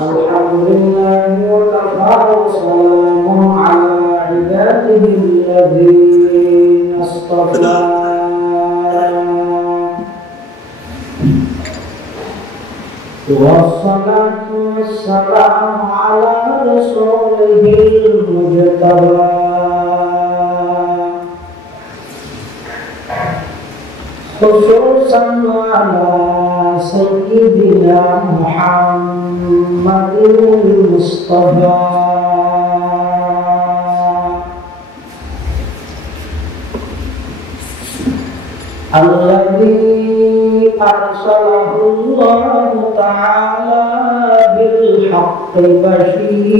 الحمد لله وكفى وسلام على عباده الذين اصطفى والصلاة والسلام على رسوله المجتبى خصوصا على سيدنا محمد المصطفى الذي أرسله الله تعالى بالحق بشيرا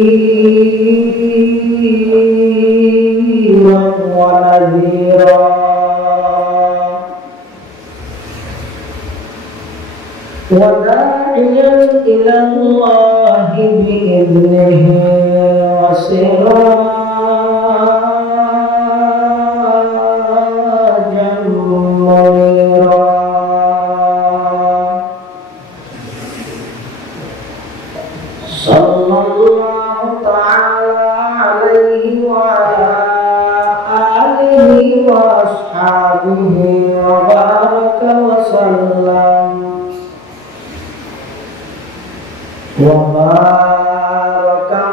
ونذيرا وداعيا إلى الله بإذنه وسراجا منيرا صلى الله تعالى عليه وعلى آله وأصحابه وبارك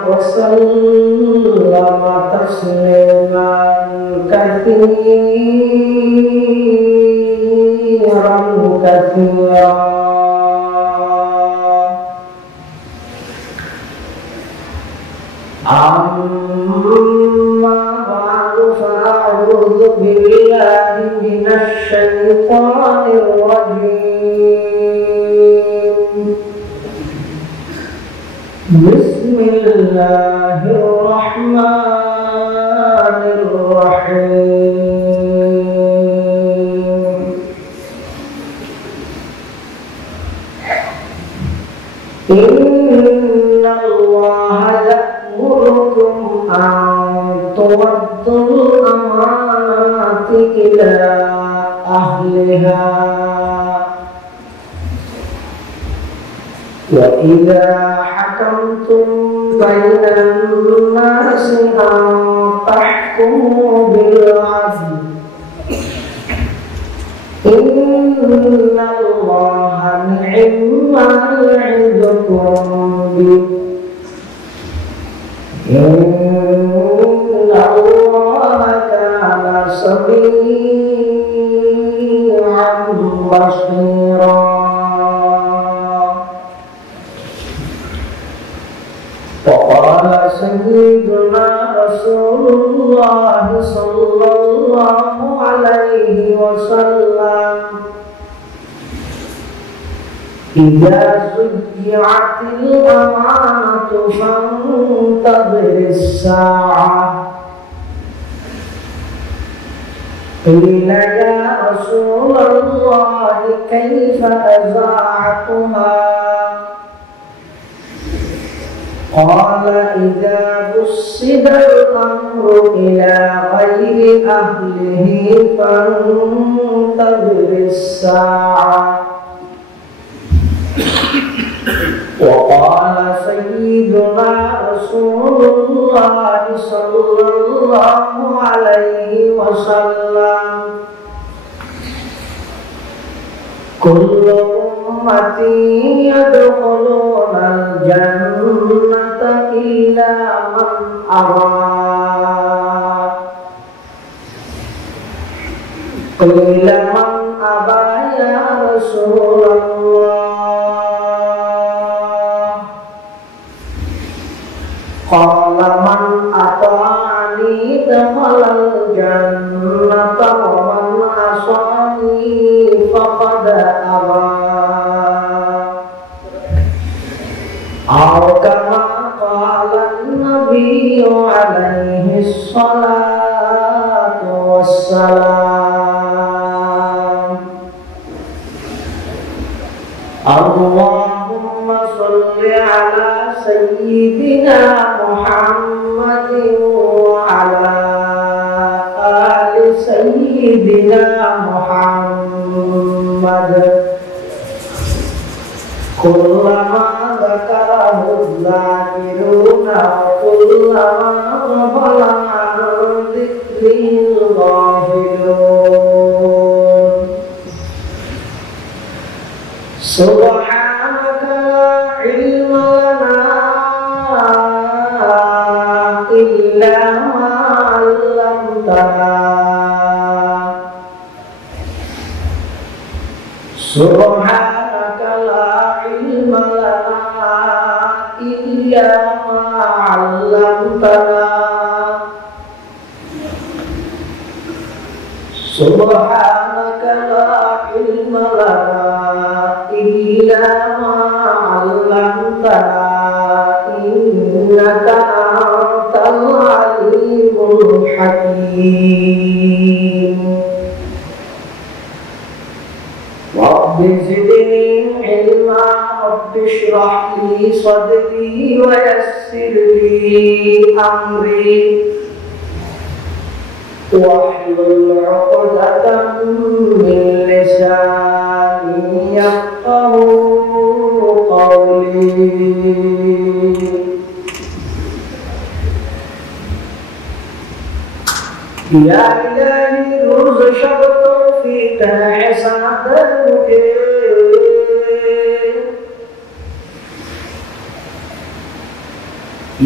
وسلم تسليما كثيرا كثيرا أما بعد فأعوذ بالله من الشيطان الرجيم بسم الله الرحمن الرحيم إن الله يأمركم أن تؤدوا الأمانات إلى أهلها وإذا حكمتم بين الناس أن تحكموا بالعدل إن الله نعم يعظكم به إن الله كان سميعا بصيرا وقال سيدنا رسول الله صلى الله عليه وسلم إذا سجعت الأمانة فانتظر الساعة قيل يا رسول الله كيف أذاعتها قال إذا وسد الأمر إلى غير أهله فانتظر الساعة وقال سيدنا رسول الله صلى الله عليه وسلم كل أمتي يدخلون الجنة إلا من أبى قيل من أبى يا رسول الله قال من أطاعني دخل الجنة ومن عصاني فقد أبى أو كما قال النبي عليه الصلاة والسلام اللهم صل على سيدنا محمد وعلى آل سيدنا محمد كلما ذكره الذاكرون وكلما غفل عن ذكري الغافلون سبحانك لا علم لنا إلا ما علمتنا سبحانك لا علم لنا إلا ما علمتنا سبحانك لا علم لنا إلا ما علمتنا إنك أنت العليم الحكيم رب زدني علما رب اشرح لي صدري ويسر لي أمري واحلل عقدة من لساني يفقهوا قولي या इलाही रोज शब तौफीक एहसान दे मुझे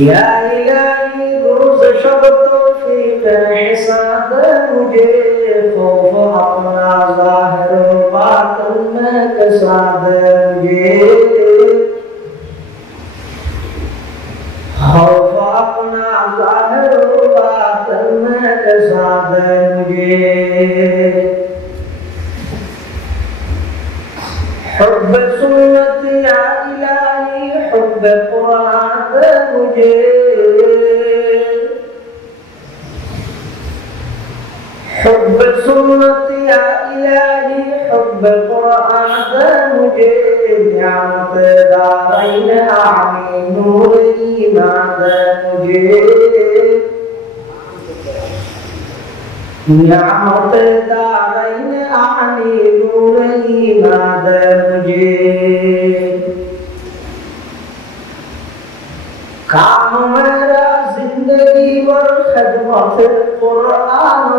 या इलाही रोज शब तौफीक एहसान दे मुझे खौफ अपना ज़ाहिर बातिन में कसा दे मुझे खौफ अपना ज़ाहिर बातिन में कसा दे मुझे हुब्ब सुन्नत या इलाही हुब्ब कुरान दे मुझे हुब्ब सुन्नत या इलाही हुब्ब कुरान दे मुझे न्यामत दारैन आमी नूर ईमान दे मुझे न्यामत दारैन आमी नूर ईमान दे मुझे काम मेरा जिंदगी वर खिदमत कुरान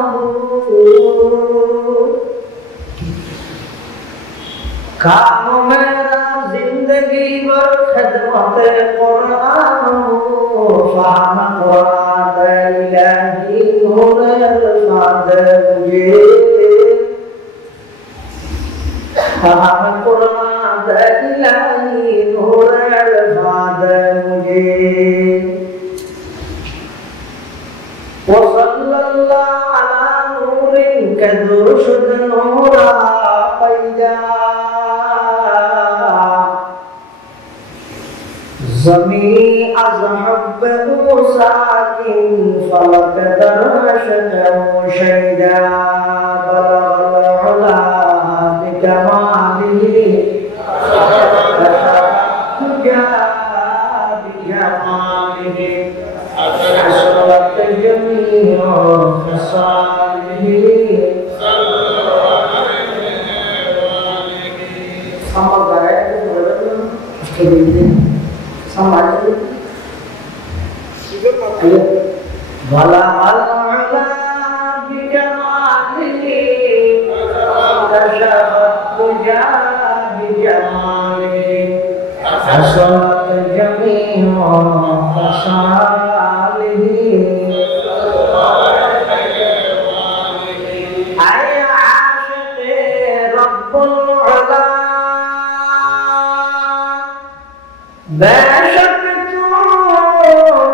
काम मेरा जिंदगी वर खिदमत कुरान फाहम कुरान इलाही नूर अल्फाज मुझे फाहम कुरान इलाही नूर अल्फाज मुझे वसल्लल्लाहु अला नूरिन कदुशद नूरा पैदा ज़मी अज़ हुब्बहु साकिन फलक दरशत मुशैदा बलगल उला बिकमालिही बिजमालिही असलत जमीअ खसालिही वाला अला बिजमालिही कशफत तुजा बिजमालिही हसनत जमीअ खसालिही आय आशिक़ रब्बुल उला बेशक तू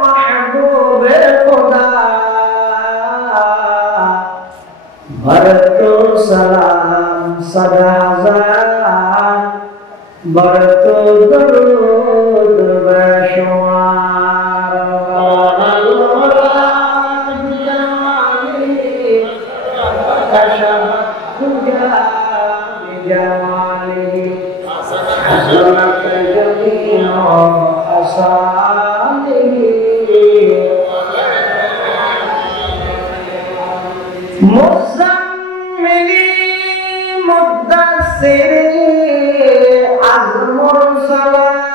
महबूब खुदा भरतो सलाम सदाज़ात भरतो दरूद बेशुमार कशफत तुजा बिजमालिही हसनत जमीअ खसालिही मुज़म्मिली मुद्दस्सिरी अज़ मुरसलात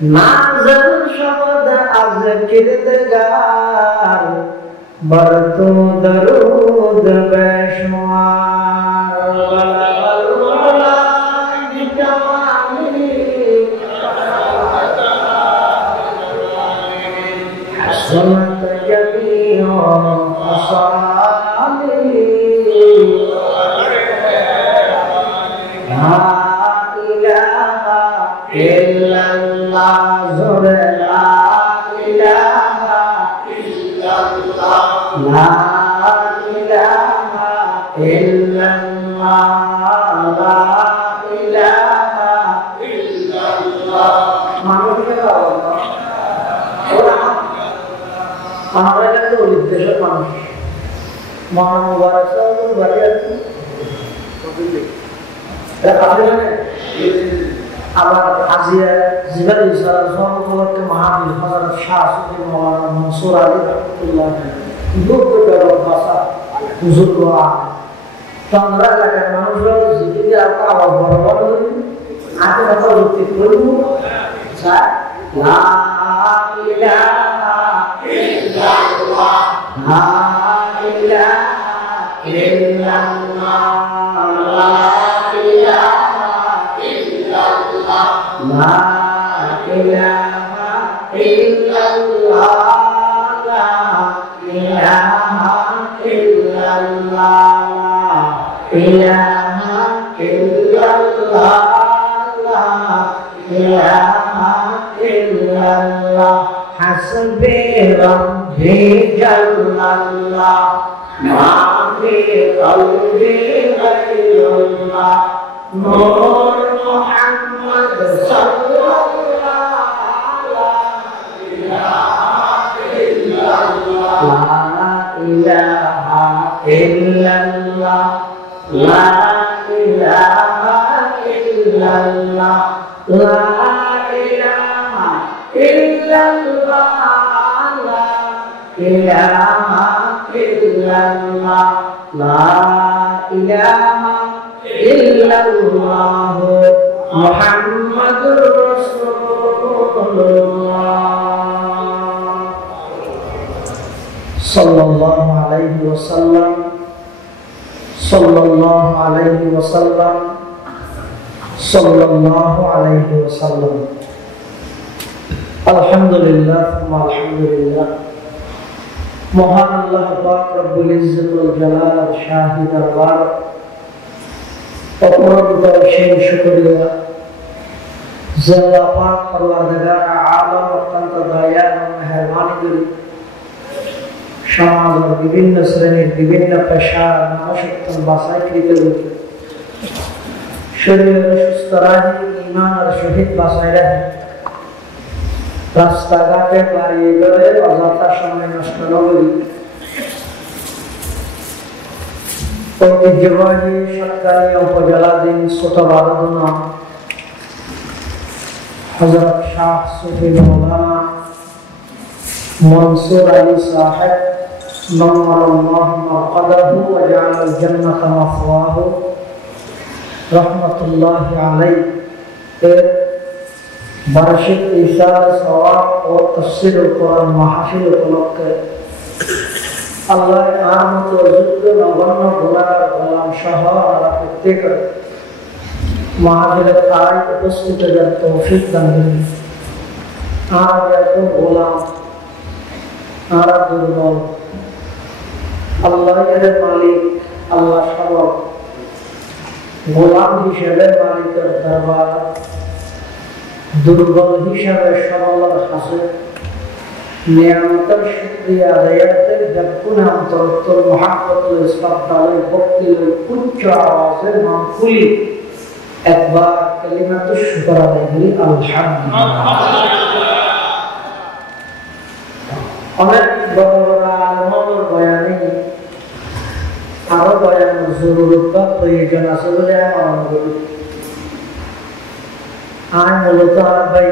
नाज़ल शब्द az किरदगार बरतो दरूद बेशुमार हसनत जमीओ असाली ला इलाहा इल्लल्लाह ज़ुरे ला इलाहा इल्लल्लाह ला इलाहा इल्लल्लाह ला इलाहा इल्लल्लाह মানুষেরা ওরা আমরা কিন্তু ওই দেশের মানুষ মহান মুবারক সাহেবের বাড়ি আছে আবার আজিয়া জিবাল ইসলাম সহকলকে মহাবীর হযরত শাহ সুফি মাওলানা মনসুর আলী রাহমাতুল্লাহ দুটো ভাষা হুজুর দোয়া তোমরা এলাকার মানুষরা জিকিরে একটা আওয়াজ বড় বড় আগে কথা উঠতে করব স্যার লা ইলাহা ইল্লাল্লাহ লা ইলাহা ইল্লাল্লাহ লা ইলাহা ইল্লাল্লাহ লা ইলাহা ইল্লাল্লাহ লা ইলাহা ইল্লাল্লাহ ইলাহা ইল্লাল্লাহ লা ইলাহা ইল্লাল্লাহ হাসবি রাব্বি জাল্লাল্লাহ মা ফি কলবি গায়রুল্লাহ নূর মুহাম্মদ সাল্লাল্লাহু লা ইলাহা ইল্লাল্লাহ লা ইলাহা ইল্লাল্লাহ লা ইলাহা ইল্লাল্লাহ লা ইলাহা ইল্লাল্লাহ লা ইলাহা ইল্লাল্লাহ লা ইলাহা ইল্লাল্লাহ মুহাম্মাদুর রাসূলুল্লাহ সাল্লাল্লাহু আলাইহি ওয়াসাল্লাম সাল্লাল্লাহু আলাইহি ওয়াসাল্লাম সাল্লাল্লাহু আলাইহি ওয়াসাল্লাম আলহামদুলিল্লাহ আলহামদুলিল্লাহ মহান আল্লাহ পাক রব্বুল ইজ্জত ওয়াল জালাল আর শাহী দরবার অপরন্ত সেই শুকরিয়া যে আল্লাহ পাক পরওয়ারদিগার আলম অত্যন্ত দয়া এবং মেহেরবানি করে সমাজের বিভিন্ন শ্রেণীর বিভিন্ন পেশার মানুষত্ব বাছাইকৃত করে শরীরের সুস্থ রাখি ইমানের সহিত বাছাই রাখি রাস্তাঘাটে বাড়ি গড়ে অযথা সময় নষ্ট নগরী ঐতিহ্যবাহী সরকারি উপজেলাধীন ছোট বারদনা হযরত শাহ সুফি মাওলানা মনসুর আলী সাহেব নওয়ারাল্লাহু মারকাদাহু ওয়া জাআলাল জান্নাতা মাসওয়াহু রাহমাতুল্লাহি আলাইহি এর বার্ষিক ইশার সওয়াব ও তাফসীরুল কোরআন মাহফিল উপলক্ষে আল্লাহর নামত যুক্ত নগণ্য গুনাহগার গোলাম সহ আমরা প্রত্যেক মাহফিলের আয় উপস্থিত হওয়ার তৌফিক দান করুন। আর একজন গোলাম আর দুর্বল আল্লাহের মালিক আল্লাহ সবল গোলাম হিসেবে মালিকের দরবার দুর্বল হিসাবে সবলের হাসে নিয়ামতের শুকরিয়া আদায়াতে যখন অন্তরত্তর মহাব্বতুল ইসলামের ভক্তি উচ্চ আওয়াজে মানকুলি একবার কালিমাতুশ শুকর আদায় করি আলহামদুলিল্লাহ। অনেক বড় বড় আলেমের বয়ানে আরো বয়ানের জরুরত বা প্রয়োজন আছে বলে আমার অনুভূতি। আমি মূলত আর ভাই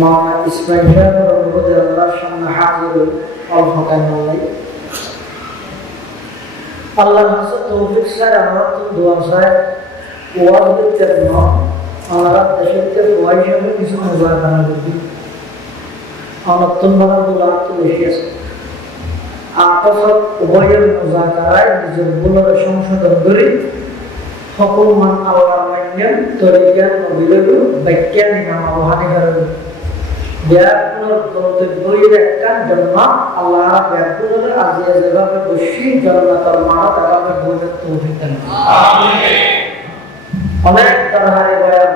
মাওলানা ইসমাইল সাহেবের অনুরোধে আল্লাহর সামনে হাজির অল্প টাইম আল্লাহর কাছে তৌফিক চাই, আমার তো দোয়া চাই ওয়াজ দিতে আমরা দেশের ওয়াই হিসাবে কিছু মুজাহাদানা করি অনর্থন ভাড়া বলার তো বেশি আছে আপসত উভয়ের মুজাহাদায় নিজের ভুলের সংশোধন করি সকল মান আল্লাহর মান্যম তরিকান নবীরু ব্যাখ্যান ইমাম আবু হানিফার ব্যাকুলের গন্তব্যের একটা জন্ম আল্লাহ ব্যাকুলের আজিয়া যেভাবে বসি জন্নতর মানত এভাবে বইয়ের তৌফিক দেন আমিন অনেক দরহারে বয়ান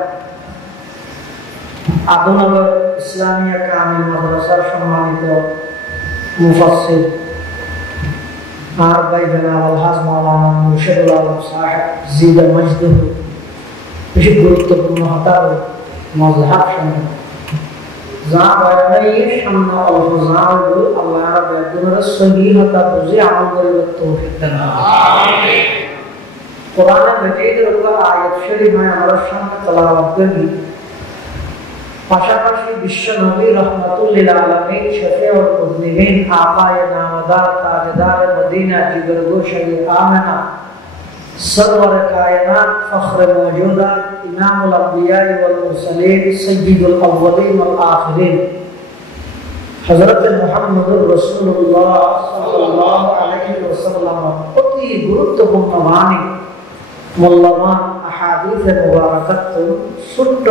আবুনগর ইসলামিয়া কামিল মাদ্রাসার সম্মানিত মুফাসসির আর ভাই জনাব আলহাজ মাওলানা মুর্শিদুল আলম সাহেব জিদা মজদুর বেশি গুরুত্বপূর্ণ হতার মজহাব সম্মান যা বয়ানে সামনে অল্প জানবো আল্লাহ রাব্বুল সহি হতা বুঝে আমল করার তৌফিক দেন আমিন কোরআনে মজিদের উপর আয়াত শরীফ আমরা সামনে তেলাওয়াত করি পাশাপাশি বিশ্ব নবী রহমাতুল লিল আলামিন শফিউল মুজনিবিন আকায়ে নামদার তাজদার মদিনা জিগর গোশে আমেনা সরওয়ার কায়নাত ফখর মওজুদাত ইমামুল আম্বিয়া ওয়াল মুরসালিন সাইয়্যিদুল আউওয়ালিন ওয়াল আখিরিন হযরত মুহাম্মদুর রাসূলুল্লাহ সাল্লাল্লাহু আলাইহি ওয়াসাল্লাম অতি গুরুত্বপূর্ণ বাণী মূল্যবান আহাদিসে মুবারাকাত ছোট্ট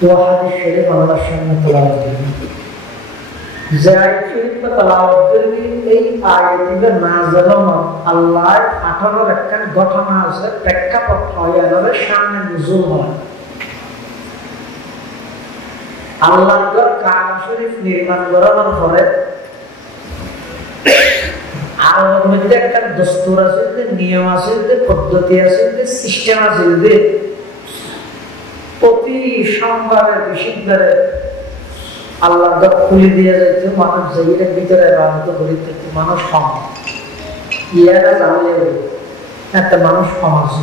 দোয়া হাদিস শরীফ আমাদের সামনে তেলাওয়াত করি যে আয়াত শরীফ তেলাওয়াত করি এই আয়াতে নাযিল আল্লাহ 18 একটা ঘটনা আছে প্রেক্ষাপট হয় আমাদের সামনে নজুল হয় আল্লাহর কাবা শরীফ নির্মাণ করার পরে আরবের মধ্যে একটা দস্তুর আছে যে নিয়ম আছে যে পদ্ধতি আছে যে সিস্টেম আছে যে প্রতি সোমবারে বৃহস্পতিবারে আল্লাহ খুলে দিয়ে যাইতে মানুষ জগিরের ভিতরে রান্ত করিতে মানুষ কম ইয়ারা জানলে একটা মানুষ কম আছে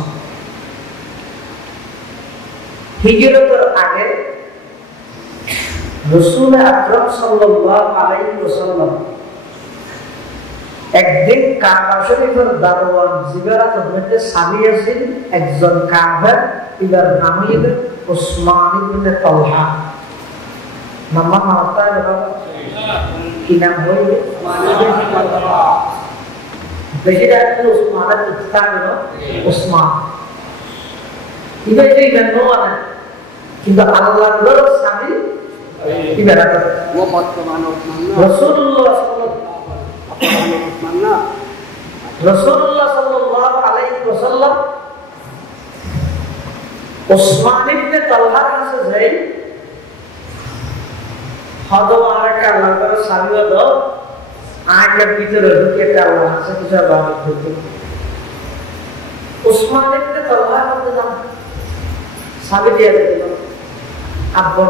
হিজরতের আগে রাসূল আকরাম সাল্লাল্লাহু আলাইহি ওয়াসাল্লাম একদিন কাবা শরীফের দারওয়ান জিয়ারতের মধ্যে সাবি আছেন একজন কাফের ইবার নাম হলো উসমান ইবনে তালহা নাম মানতা বাবা কি নাম হইবে বেশিরা উসমানের পিতা হলো উসমান ইবার যে নাম কিন্তু আল্লাহর দর সাবি ইবার ও বর্তমান উসমান রাসূলুল্লাহ রাসূলুল্লাহ সাল্লাল্লাহু আলাইহি ওয়াসাল্লাম উসমান ইবনে তালহার কাছে যাই হযরত আরেকটা আল্লাহর সাবিও দাও আগের ভিতরে ঢুকে একটা আল্লাহ আছে কিছু বাবা করতে উসমান ইবনে তালহার কাছে যান সাবি দিয়ে দিল আব্বা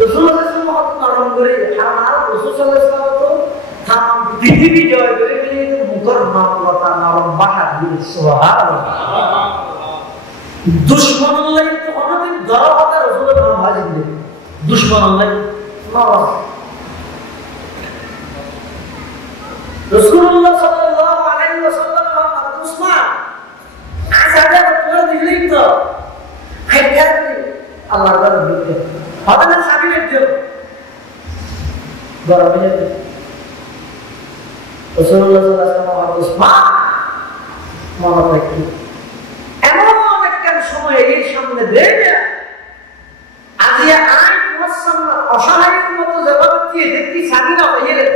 রাসূলুল্লাহ সাল্লাল্লাহু আলাইহি ওয়াসাল্লাম করে হারাম রাসূলুল্লাহ সাল্লাল্লাহু তাম পৃথিবী জয় করে গেলে মুখর মামলাটা নরম বাহার দিয়ে সুবহানাল্লাহ দুশমন আল্লাহ তো অনেক দরবাতা রাসূলের নাম হাজির দিন দুশমন আল্লাহ নরম রাসূলুল্লাহ সাল্লাল্লাহু আলাইহি ওয়াসাল্লাম উসমান আসাদে তোর দিলেই তো আইয়ার আল্লাহর দরবারে হবে না সাবিনের জন্য গরমে রাসূলুল্লাহ সাল্লাল্লাহু আলাইহি ওয়াসাল্লাম উসমান মনে রাখি এমন একটা সময় এই সামনে দেবে আজিয়া আই মুসলমান অসহায়ের মতো জবাব দিয়ে দেখি স্বাধীনতা হয়ে দেবে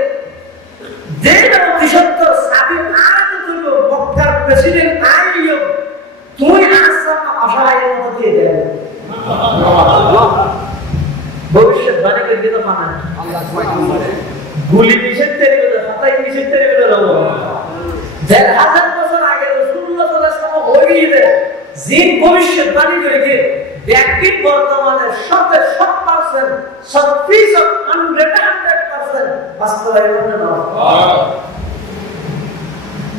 অতিশত স্বাধীন আর তুই মক্কার প্রেসিডেন্ট আইও তুই আসসাম অসহায়ের মতো দিয়ে দেবে ভবিষ্যৎবাণী করে দিতে পারে আল্লাহ সুবহানাহু গুলি নিষেধ করে দিতে হাতাই নিষেধ করে দিতে রব 1000 বছর আগে রাসূলুল্লাহ সাল্লাল্লাহু আলাইহি ওয়াসাল্লাম ওইরে জিন ভবিষ্যৎবাণী করে দিয়ে ব্যক্তি বর্তমানে 100% 100% বাস্তবায়ন না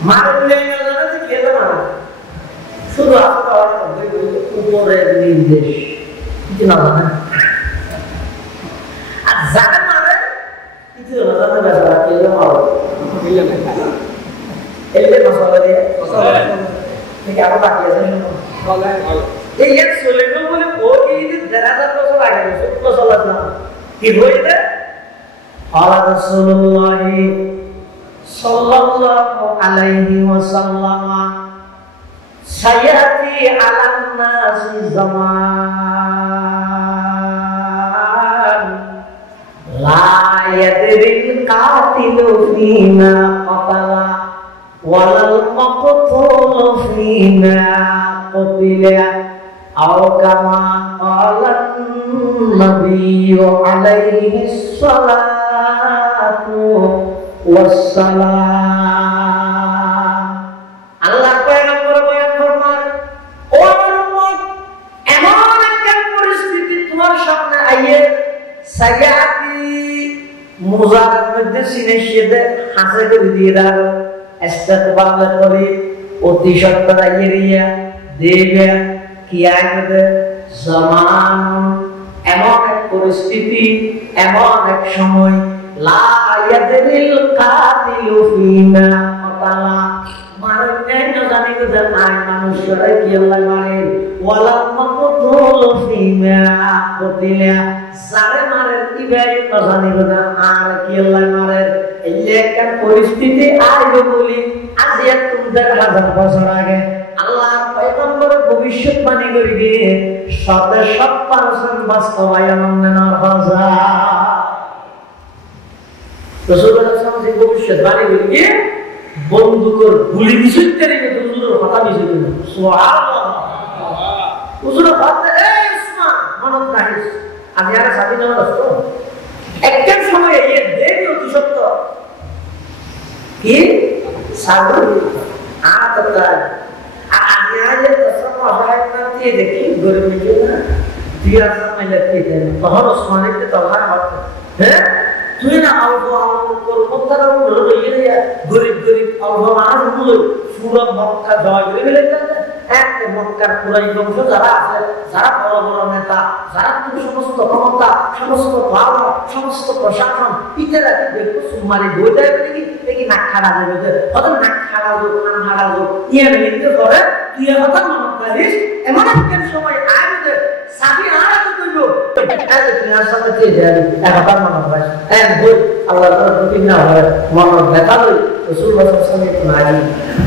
মানবীয় জানাতে কেন না শুধু আপনার উপরের নির্দেশ কি না জানেন আর জানেন মানে কিছু জানেন না কেন মারো মিলে না এলে মশলা দিয়ে ঠিক আছে বাকি আছে বলে এই এক চলে গেল বলে ও কি 1000 বছর আগে রাসূলুল্লাহ সাল্লাল্লাহু আলাইহি ওয়াসাল্লাম কি হইতে আলা রাসূলুল্লাহ সাল্লাল্লাহু আলাইহি ওয়াসাল্লাম সায়াতি আলান নাসি জামান লা ইয়াদরিল কাতিলু ফিমা কাতালা ওয়ালাল মাকতুলু ফিমা কুতিলা আও কামা ক্বালান নাবিয়্যু আলাইহিস সালাতু ওয়াস সালাম। আল্লাহ পয়গম্বর বয়ান ফরমান, ও উম্মত, এমন একটা পরিস্থিতি তোমার সামনে আইয়ে সায়াতি মুজারার মধ্যে সিনে শেদে হাসে করে দিয়ে দাও ইস্তেকবাল করে অতি সত্তর আইয়া দেবে কি আইবে জামান, এমন এক পরিস্থিতি, এমন এক সময় লা ইয়াদরিল কাতিলু ফিমা কাতালা, মারণ নাই না জানি তো নাই মানুষরা কি আল্লাহ মারে, ওয়ালা মাকতুলু ফিমা কুতিলা, যারে মারে কি ভাই তো জানি না আর কি আল্লাহ মারে। এই যে একটা পরিস্থিতি আইবে বলি আজ এক 2000 বছর আগে আল্লাহ পয়গম্বর ভবিষ্যৎবাণী করে দিয়ে 100% বাস্তবায়ন নেওয়ার কথা। রাসূলুল্লাহ সাল্লাল্লাহু আলাইহি ওয়াসাল্লাম ভবিষ্যৎবাণী করে দিয়ে বন্দুকের গুলি বিশুদ্ধ রেখে হুজুরের কথা বিশুদ্ধ না। সুবহানাল্লাহ। হুজুরের কথা এই উসমান মানত রাখিস আমি আর সাথী না রাস্তা একটা সময় এই দেবী অতি সত্য কি সাগর আততা আমি আজ তসম হয় না দিয়ে দেখি গরিব মিলে না দিয়া সময় লাগতে দেন তখন ওসমানের তো ভার হতো হ্যাঁ তুই না অল্প অল্প করে মক্কার রইয়া গরিব গরিব অল্প মানুষগুলো পুরো মক্কা জয় করে ফেলে এক মক্কার পুরাই বংশ যারা আছে, যারা বড় বড় নেতা, যারা তুমি সমস্ত ক্ষমতা, সমস্ত পাওয়া, সমস্ত প্রশাসন পিতারা কি দেখো সুমারি বই দেয় নাকি দেখি নাক খাড়া যাবে হয়তো নাক খাড়া যোগ কান খাড়া যোগ ইয়ে লিখতে পারে তুই হঠাৎ মনে করিস এমন একটা সময় আয় সাবি আর তো করবো দুনিয়ার সাথে দিয়ে যাবি এখন মনে হয় এক বই আল্লাহ প্রতি না হয় মনে ব্যথা লই রাসূলুল্লাহ সাল্লাল্লাহু আলাইহি ওয়াসাল্লাম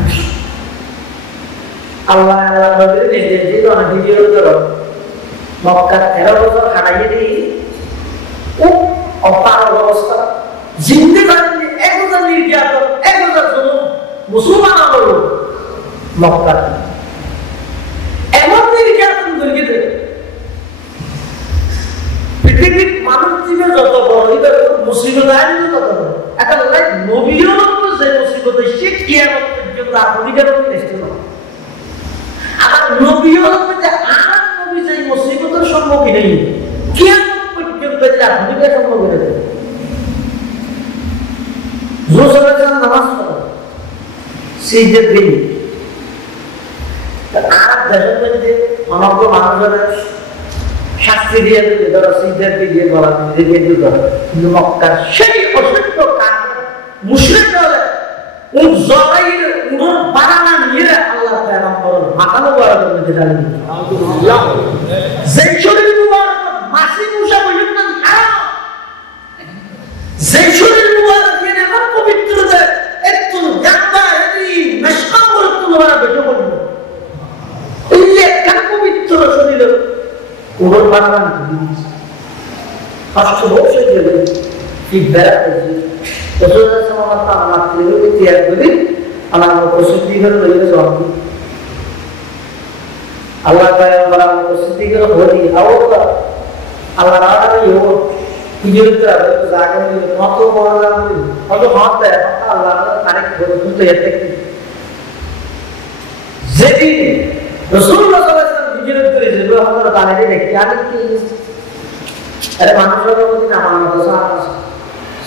আল্লাহ আল্লাহ নবীর নির্দেশ দিল না ভিডিও করো মক্কা 13 বছর হারাইয়ে দিই ও অপার অবস্থা জিন্দেগানি 1000 নির্যাতন 1000 জুলুম মুসলমান হলো মক্কা এমন নির্যাতন করিয়ে দেয় পৃথিবীর মানুষ জীবনে যত বড় এবার মুসিবত আইন তত বড় এখন নবীও যে মুসিবত সে কিয়ামত পর্যন্ত আপনিকার চেষ্টা করে আবার নবীও যে আর নবী যে মুসিবতের সম্মুখীন নেই কিয়ামত পর্যন্ত যে আপনিকার সম্মুখীন হবে জোসরের নামাজ পড়ো সিজদা দিন আর দেশের মধ্যে অনগ্র মানুষের শাস্তি দিয়ে দিলে ধরো সিদ্ধার্থী দিয়ে বলা দিয়ে দিত কিন্তু মক্কার সেই অসত্য কাজ মুশরিক হলে ওই জরাইর উড়ন বানানা নিয়ে আল্লাহ পয়গম্বর মাথা মুবারকের মধ্যে ঢালি দিল আল্লাহ যেই শরীর মুবারক মাসি মুসা বলেন না হারাম যেই শরীর মুবারক দিয়ে এমন পবিত্র দেয় একটু জানবা এই মেশকাম করতে তোমরা বেশি বলবো এই যে কেন পবিত্র শরীর উড়ন বানানা দিয়েছে কষ্ট বসে গেলে কি বেড়াতে রাসূলুল্লাহ সাল্লাল্লাহু আলাইহি ওয়াসাল্লাম তিয়াগ করে আমার প্রস্তুতি করে রইল জবাব আল্লাহ পয়গম্বর প্রস্তুতি করে হলি আওতা আল্লাহ রাদিও হিজরতরা জায়গা নিয়ে কত বড় রাদি কত হাত দেয় আল্লাহ তারিখ করে তুলতে যেতে যেদিন রাসূলুল্লাহ সাল্লাল্লাহু আলাইহি ওয়াসাল্লাম হিজরত করে যেগুলো আমরা দাঁড়িয়ে দেখি আর কি আরে মানুষের প্রতি না মানবতা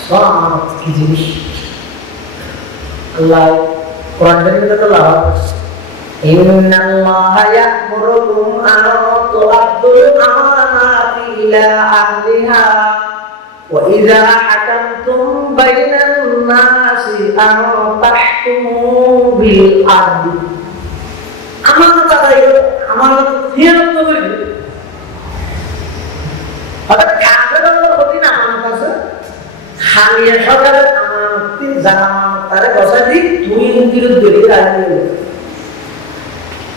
সব কি জিনিস আল্লাহ কোরআন শরীফে তো লাভ ইন্নাল্লাহা ইয়া'মুরুকুম আন তু'আদ্দুল আমানাতি ইলা আহলিহা ওয়া ইযা হাকামতুম বাইনান নাসি আন তাহকুমু বিল আদল আমানত আদায় আমানত খিয়ানত নকরিবে অর্থাৎ কাফেরের প্রতি না আমানত আছে খালিয়া সরকারের আমানতটি যারা তারে বসাই দি তুই নিজের দলি রাখবি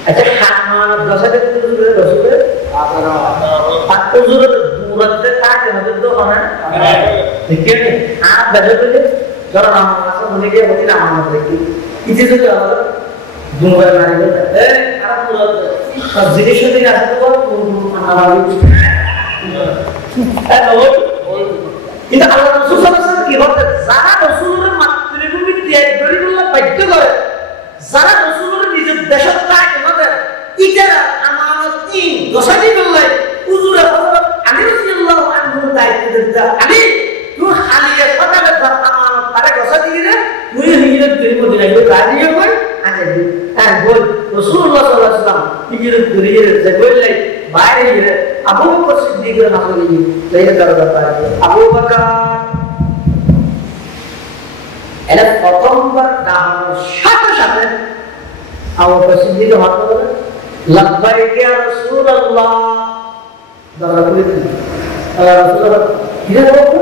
আচ্ছা আমানত বসাই দি তুই নিজের বসবে আর হুজুরের দূরত্বে থাকে না তো না ঠিক আছে আর বেজে যারা আমানত আছে উনিকে প্রতি না আমানত রাখি কিছু যদি দুবার মারি বলে এই খারাপ পুরো সব জিনিস যদি আসতে পারো আমার কিন্তু আল্লাহ রাসূল সাল্লাল্লাহু আলাইহি ওয়াসাল্লাম কি বলতে যারা রাসূলের মাতৃভূমি ত্যাগ করে বললে বাধ্য করে যারা রাসূলের নিজের দেশত থাকে আমাদের ইজারা আমানতি দশাদি বললে হুজুরে হযরত আলী রাদিয়াল্লাহু আনহু দায়িত্ব দিতে আলী তুই খালিয়ে সকালে আমানত তারে দশাদি দিলে তুই হিজরত করে মদিনা গিয়ে রাজি হই আগে হ্যাঁ বল রাসূলুল্লাহ সাল্লাল্লাহু আলাইহি ওয়াসাল্লাম হিজরত করে যে বললে বাইরে গিয়ে আবু বকর সিদ্দিকের হাতে গিয়ে তাইলে দরকার পায় আবু বকর এর প্রথমবার দাওয়ার সাথে সাথে আবু বকর সিদ্দিকের হাতে বলে লব্বাইক ইয়া রাসূলুল্লাহ দরকার করে রাসূলুল্লাহ কি বলতো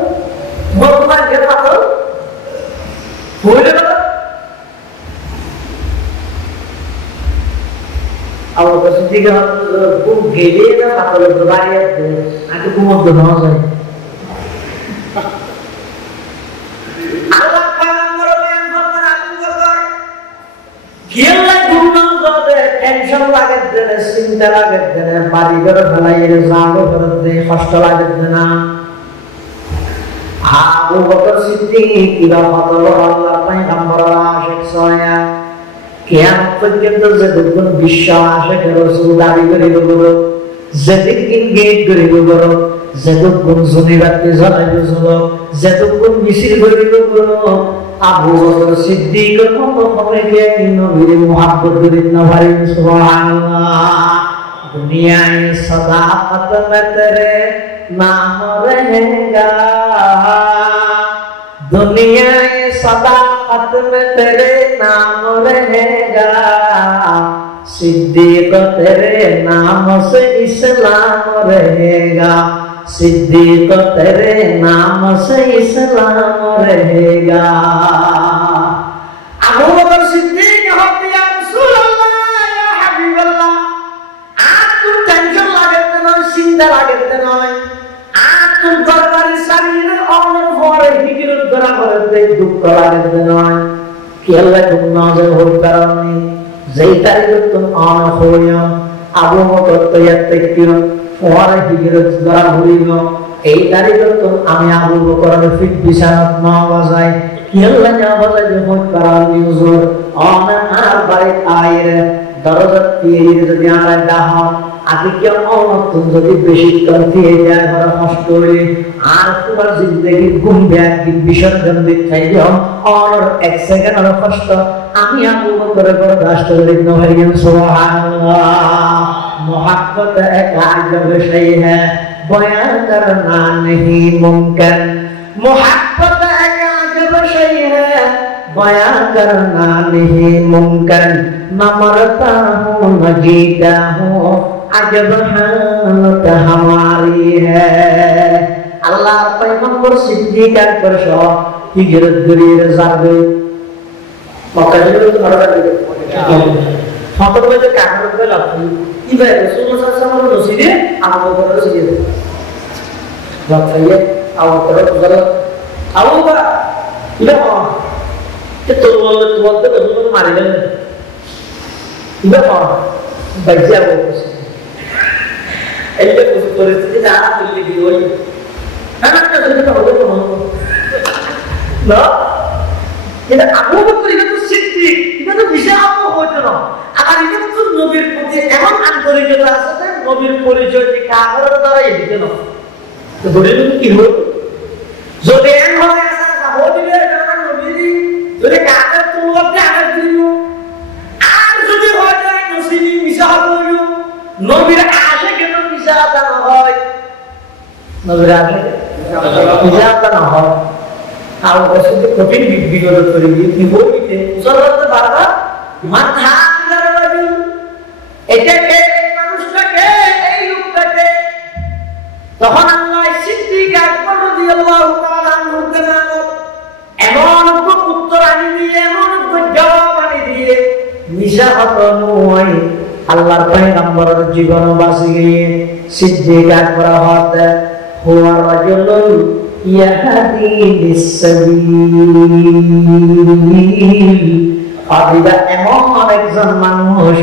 বলমান কে পাতো হইলো না আবু বকর সিদ্দিকের হাতে খুব গেলে না পাথরের বাড়িয়ে আগে ঘুমোত না যায় আল্লাহ পয়গম্বর বয়ান করতেন আবু বকর কিল্লা ঘুমন করে টেনশন লাগে দেনে চিন্তা লাগে দেনে বাড়ি ঘর ফেলাইয়ে জাগো করতে কষ্ট লাগে না আবু বকর সিদ্দিক ইবা হলো আল্লাহ পয়গম্বর আশিক সোয়া কিয়ামত পর্যন্ত যতক্ষণ বিশ্ব আশিক রাসূল দাবি করিব বলো যতক্ষণ গেট করিব বলো যতক্ষণ জুনিবাতে জ্বলাইব বলো যতক্ষণ মিছিল করিব বলো আবু বকর সিদ্দিকের মতো হবে কে নবীর মুহাব্বত করিন না ভাই সুবহানাল্লাহ দুনিয়ায় সদাকত মে তেরে নাম রহেগা दुनियाए सदाकत में तेरे नाम रहेगा सिद्दीक तेरे नाम से इस्लाम रहेगा सिद्दीक तेरे नाम से इस्लाम रहेगा अबू बकर सिद्दीक होते या रसूल अल्लाह या हबीब अल्लाह आप तुम टेंशन लागते ना चिंता लागते ना आप तुम दरबारी शरीर और পরে হিজরত করা করতে দুঃখ লাগবে না কি আল্লাহ তুমি নাজর হই কারণে যেই তারিখে তুমি আন হইও আবু বকর তৈয়াতে কিও পরে হিজরত করা হইল এই তারিখে তুমি আমি আবু বকরের ফিট বিছানাত না বাজাই কি আল্লাহ না বাজাই হই কারণে হুজুর আন আর বাড়ি আইরে দরজা দিয়ে যদি আর দাহ আগে কি তুমি যদি বেশি দিয়ে যায় বড় কষ্ট হইলে আর তোমার জিন্দেগি ঘুমবে একদিন বিসর্জন দিতে যাও আর এক সেকেন্ড আর কষ্ট আমি আবু বকর বরদাস্ত করি না ভাই সুবহানাল্লাহ मोहब्बत एक अजब शय है बयां करना नहीं मुमकिन मोहब्बत एक अजब शय है बयां करना नहीं मुमकिन न मरता हूँ न जीता हूँ अजब हालत हमारी है अल्लाह पैगंबर सिद्दीक पर शो हिजरत करिए जाबे मक्का हिजरत करबा दिबे ফটো বলে কাগজ করে লাগবে ইবে রাসূলুল্লাহ সাল্লাল্লাহু আলাইহি ওয়াসাল্লাম নসিবে আবু বকর সিদ্দিক লাগবে আবু বকর বলে আবু বকর ইবে কে তো বলতে রাসূলুল্লাহ মারিলেন ইবে বাইজা আবু বকর এই যে পরিস্থিতি যা তুলি দিই না না যদি তো হবে না এটা আবু বকর এটা তো সিদ্দিক এটা তো বিশাল হতো না আর এটা তো নবীর প্রতি এমন আন্তরিকতা আছে নবীর পরিচয় কি কাগজের দ্বারা এদিকে না তো বলেন কি হলো যদি এন হয় আসা সাহদিলে এটা নবীর যদি কাগজ তুলতে আগে দিল আর যদি হয় যায় নসিবি মিশা হইল নবীর আশে কেন মিশা না হয় নবীর আশে মিশা না হয় আর ওর সাথে কঠিন বিগত করে দিয়ে কি বলতে উসরতে বারবার মাথা এটা কে তখন আল্লাহ সিদ্দিক আকবর রাদিয়াল্লাহু তাআলা আনহুকে এমন উত্তর আনি দিয়ে এমন জবাব আনি দিয়ে মিশা হত নয় আল্লাহর পয়গম্বরের জীবন বাঁচি গিয়ে সিদ্দিক আকবর হতে হুয়া রাজুলুন ইয়াহদি লিস-সাবিল আদিবা এমন একজন মানুষ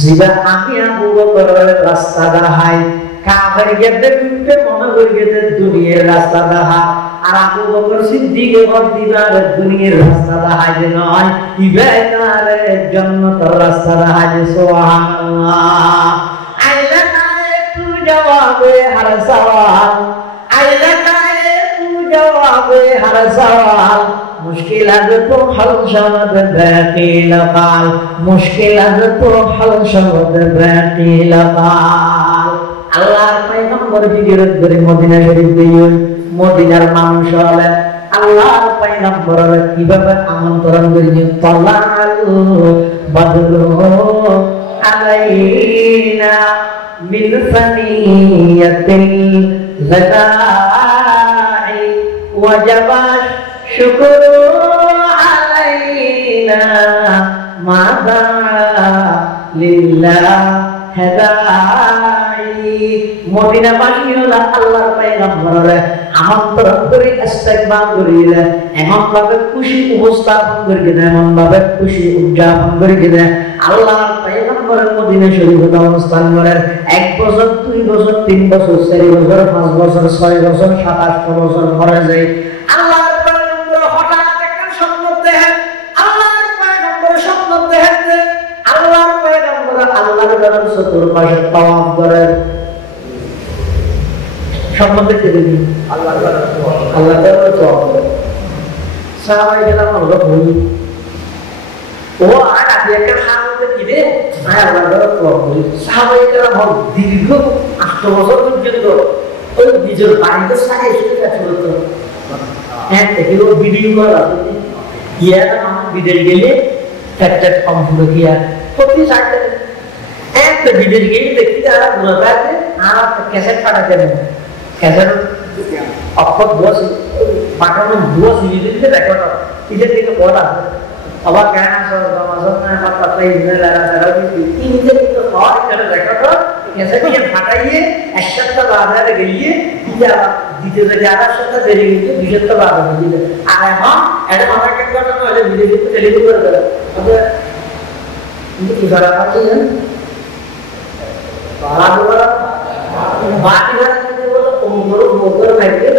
যিবা আমি আবু বকরের রাস্তা দেখাই কাফের গেতে কুটে মনে করি গেতে দুনিয়ার রাস্তা দেখা আর আবু বকর সিদ্দিকের দিবার দুনিয়ার রাস্তা দেখাই যে নয় ইবাইনারে জান্নাতের রাস্তা দেখাই যে সুবহানাল্লাহ আইলা কায়ে তু জবাবে হর সওয়াল আইলা কায়ে তু জবাবে হর সওয়াল मुश्किलात तो हल शब्द बाकी लकाल मुश्किलात तो हल शब्द बाकी लकाल আল্লাহর পয়গম্বর হিজরত করে মদিনা শরীফ গিয়ে মদিনার মানুষ হলে আল্লাহর পয়গম্বরের কিভাবে আমন্ত্রণ করেছেন তালাল বদরু আলাইনা মিন সানিয়াতিল লাদাই ওয়াজাবা শুকর আলাইনা মাদা লিল্লাহ হেদাই মদিনাবাসী হলো আল্লাহর পয়গম্বরের আমন্ত্রণ করে ইস্তেকবাল করিলেন এমন ভাবে খুশি উপস্থাপন করিলেন এমন ভাবে খুশি উদযাপন করিলেন আল্লাহর পয়গম্বরের মদিনা শরীফে অবস্থান করেন 1 বছর 2 বছর 3 বছর 4 বছর 5 বছর 6 বছর 27 বছর পরে যায় আল্লাহর পয়গম্বর হঠাৎ একটা স্বপ্ন দেখেন আল্লাহর পয়গম্বর স্বপ্ন দেখেন আল্লাহর পয়গম্বর আল্লাহর ঘরের চতুর্পাশে তাওয়াফ করেন স্বপ্ন দেখতে দেখি আল্লাহর ঘরের তাওয়াফ করেন সাহাবায়ে কেরাম হলো বলি ও আর আগে একটা হাতে কিরে আল্লাহর ঘরের তাওয়াফ করি সাহাবায়ে কেরাম হল দীর্ঘ 8 বছর পর্যন্ত ওই নিজের বাড়িতে সাথে এসে কাজ করতো হ্যাঁ দেখো ভিডিও করা ইয়ার আমার বিদেশ গেলে একটা কম্পিউটার কিয়া প্রতি সাইডে একটা বিদেশ গেলে দেখি তারা ঘুরে আছে আর ক্যাসেট পাঠাতে দেন ক্যাসেট অপর বস পাঠানো বস দিতে দেখো না ইদের থেকে বলা আবার কেন সমাজত না পাতা ইজনে লাগা তারা কি ইনতে তো হয় কেন দেখো তো ক্যাসেট নিয়ে ফাটাইয়ে এক সপ্তাহ বাজারে গিয়ে ইয়া দিতে যে আবার সপ্তাহ দেরি কিন্তু দুই সপ্তাহ বাজারে দিতে আর এখন এটা আমার একটা কথা হলে বিদেশে তো টেলিফোন করে দেয় ওদের কি করা আছে না বাকি রাতে বলো কোমর মোগর লাগে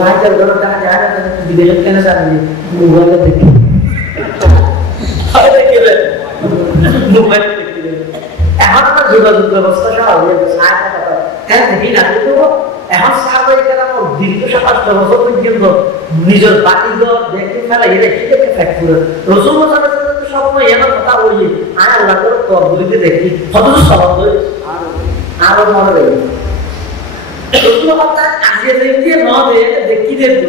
রাজার ঘর কাছে যায় না বিদেশে কেন যাবে মোবাইলে দেখি আরে কি রে মোবাইল দেখি এখন তো যোগাযোগ ব্যবস্থা সব হয়ে গেছে সাহায্য কথা হ্যাঁ দেখি না তো এখন সাহায্য করা দীর্ঘ 7 বছর পর্যন্ত নিজের বাড়িঘর দেখে ফেলা এটা কি দেখে ফ্যাক্টর রাসূলুল্লাহ সাল্লাল্লাহু আলাইহি ওয়াসাল্লাম সবসময় এমন কথা বলি আর আল্লাহ করে তরবুলিতে দেখি কত সহজ আরো মনে রয়ে রাসূলুল্লাহ আজকে দেখি না দেখি দেখি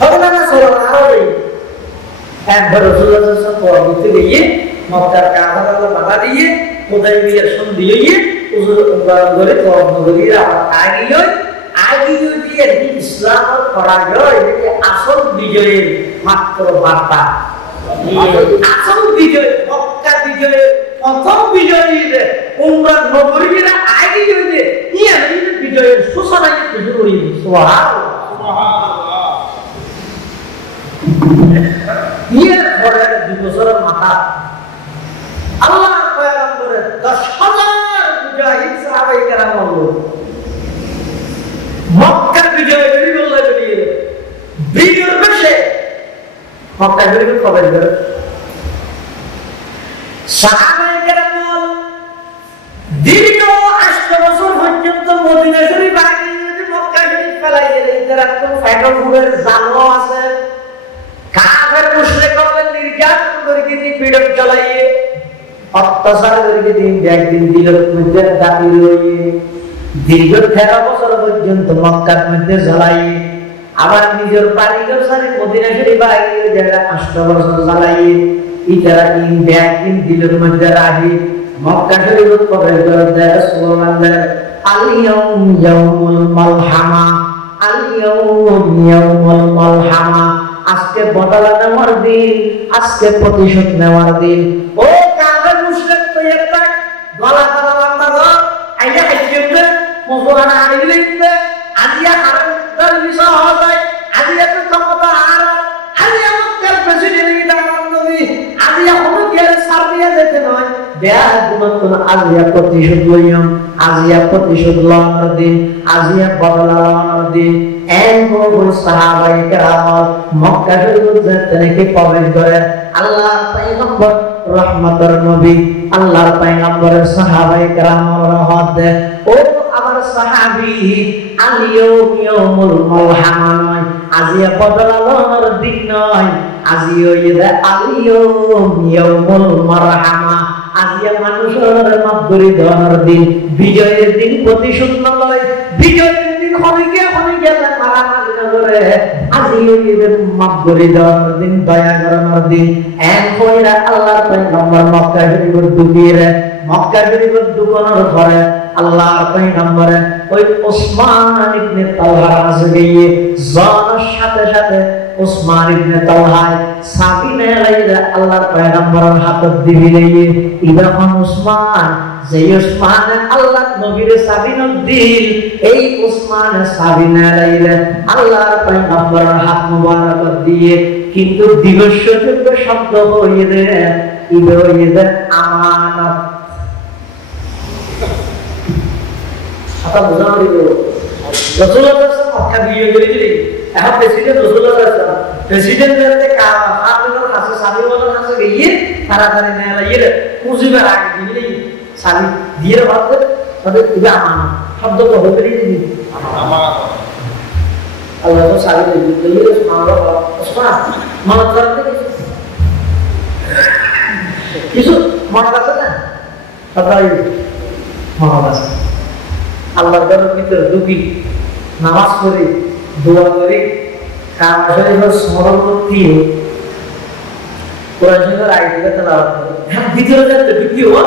হবে না সরল আরো রয়ে একবার রাসূলুল্লাহ সাল্লাল্লাহু আলাইহি ওয়াসাল্লাম তরবুলিতে গিয়ে মক্কার কাবারে বাধা দিয়ে হুদাইবিয়ার সন্ধি দিয়ে হুজুর করে তরবুলিরা আগিয়ে দিয়ে ইসলাম পরাজয় এটি আসল বিজয়ের মাত্র বার্তা আসল বিজয় মক্কা বিজয়ের প্রথম বিজয়ীর উমরা নগরীরা আগিয়ে দিয়ে বিজয়ের সূচনা শুরু করে এর পরে 2 বছরের মাথা আল্লাহ পয়গম্বরের 10,000 মুজাহিদ সাহাবায়ে কেরাম হলো মক্কা বিজয় করি বললে বেরিয়ে বিজয়ের বেশে মক্কা বিজয় কবে বের সাহাবায়ে কেরাম দীর্ঘ 8 বছর পর্যন্ত মদিনা শরীফ আগিয়ে মক্কা শরীফ ফেলাইয়ে এরা তো ফেডারেলের জানো আছে কাফের মুশরিকদের নির্যাতন করে কি পীড়ন চালাইয়ে অত্যাচার করে কি একদিন দিলের মধ্যে দাবি রইয়ে দীর্ঘ 13 বছর পর্যন্ত মক্কার মধ্যে জ্বালাই আবার নিজের বাড়িঘর সারি মদিনা শরীফ আগিয়ে যারা 8 বছর জ্বালাই ইতারা একদিন দিলের মধ্যে রাখি মক্কা শরীফত প্রবেশ করে দেয় স্লোগান দেয় আল-ইয়াউম ইয়াউমুল মালহামা, আল-ইয়াউম ইয়াউমুল মালহামা, আজকে বদলা নেওয়ার দিন, আজকে প্রতিশোধ নেওয়ার দিন। ও কাফের মুশরিক তো একটা গলা গলা বান্দা আইয়া হাইজে মুসলমান আইলে আজিয়া হারাম তার বিষয় হয়, আজিয়া তো ক্ষমতা আর আজিয়া মক্কার প্রেসিডেন্ট নবী আজিয়া হলো কি সার্বিয়া যেতে নয় দেয়া গুণতন আজিয়া প্রতিশোধ লইম, আজিয়া প্রতিশোধ লওয়ার দিন, আজিয়া বদলা লওয়ার দিন। এমন সাহাবায়ে কেরাম মক্কা শরীফে যেতে প্রবেশ করে আল্লাহর পয়গম্বর রহমতের নবী, আল্লাহর পয়গম্বরের সাহাবায়ে কেরাম রহমত দেয়। ও আমার সাহাবী, আল-ইয়াউম ইয়াউমুল মালহামা নয়, আজিয়া বদলা লওয়ার দিন নয়, আজিয়া ইদা আল-ইয়াউম ইয়াউমুল মারহামা, আজিয়া মানুষের মাফ করে দেওয়ার দিন, বিজয়ের দিন, প্রতিশোধ নয়, বিজয়ের দিন হনিকে মারামারি না করে আজিয়া ইদা মাফ করে দেওয়ার দিন, দয়া করার দিন। এক হইরা আল্লাহর পয়গম্বর মক্কা শরীফের দুকিরে, মক্কা শরীফের দুকানোর ঘরে আল্লাহর পয়গম্বরে ওই ওসমান ইবনে তালহার কাছে গিয়ে জানার সাথে সাথে ওসমান ইবনে তালহা সাবিনা লাইলা আল্লাহর পয়গম্বরের হাতে দিবিলে ইদাখন ওসমান যে ওসমান আল্লাহর নবীর সাবিনা দিল, এই ওসমান সাবিনা লাইলা আল্লাহর পয়গম্বরের হাত মোবারক দিয়ে কিন্তু দিবসযোগ্য শব্দ হয়ে দেয় ইদা আমানত। आता बुझा नहीं तो रसूलुल्लाह सल्लल्लाहु अलैहि वसल्लम वीडियो করে দিলি এখন প্রেসিডেন্ট রसूलुल्लाह सल्लल्लाहु প্রেসিডেন্ট করতে কাম আপনাদের কাছে সাবি বলার কাছে গিয়ে তাড়াতাড়ি নিয়ে লাইয়ে মুজিবের আগে দিলি সাবি দিয়ে ভাবতে তবে ইবা আমানত শব্দ তো হতে দিই আমানত। আল্লাহ তো সাবি দিয়ে সুবহানাল্লাহ সুবহান মনে করতে কিছু মনে আছে না তাই মনে আছে আল্লাহর দরবারের ভিতরে ঢুকি নামাজ পড়ি দোয়া করি কারণ শরীফের স্মরণ করতে কোরআন শরীফের আয়াতগুলো তেলাওয়াত করি। হ্যাঁ ভিতরে যেতে ঢুকি হওয়া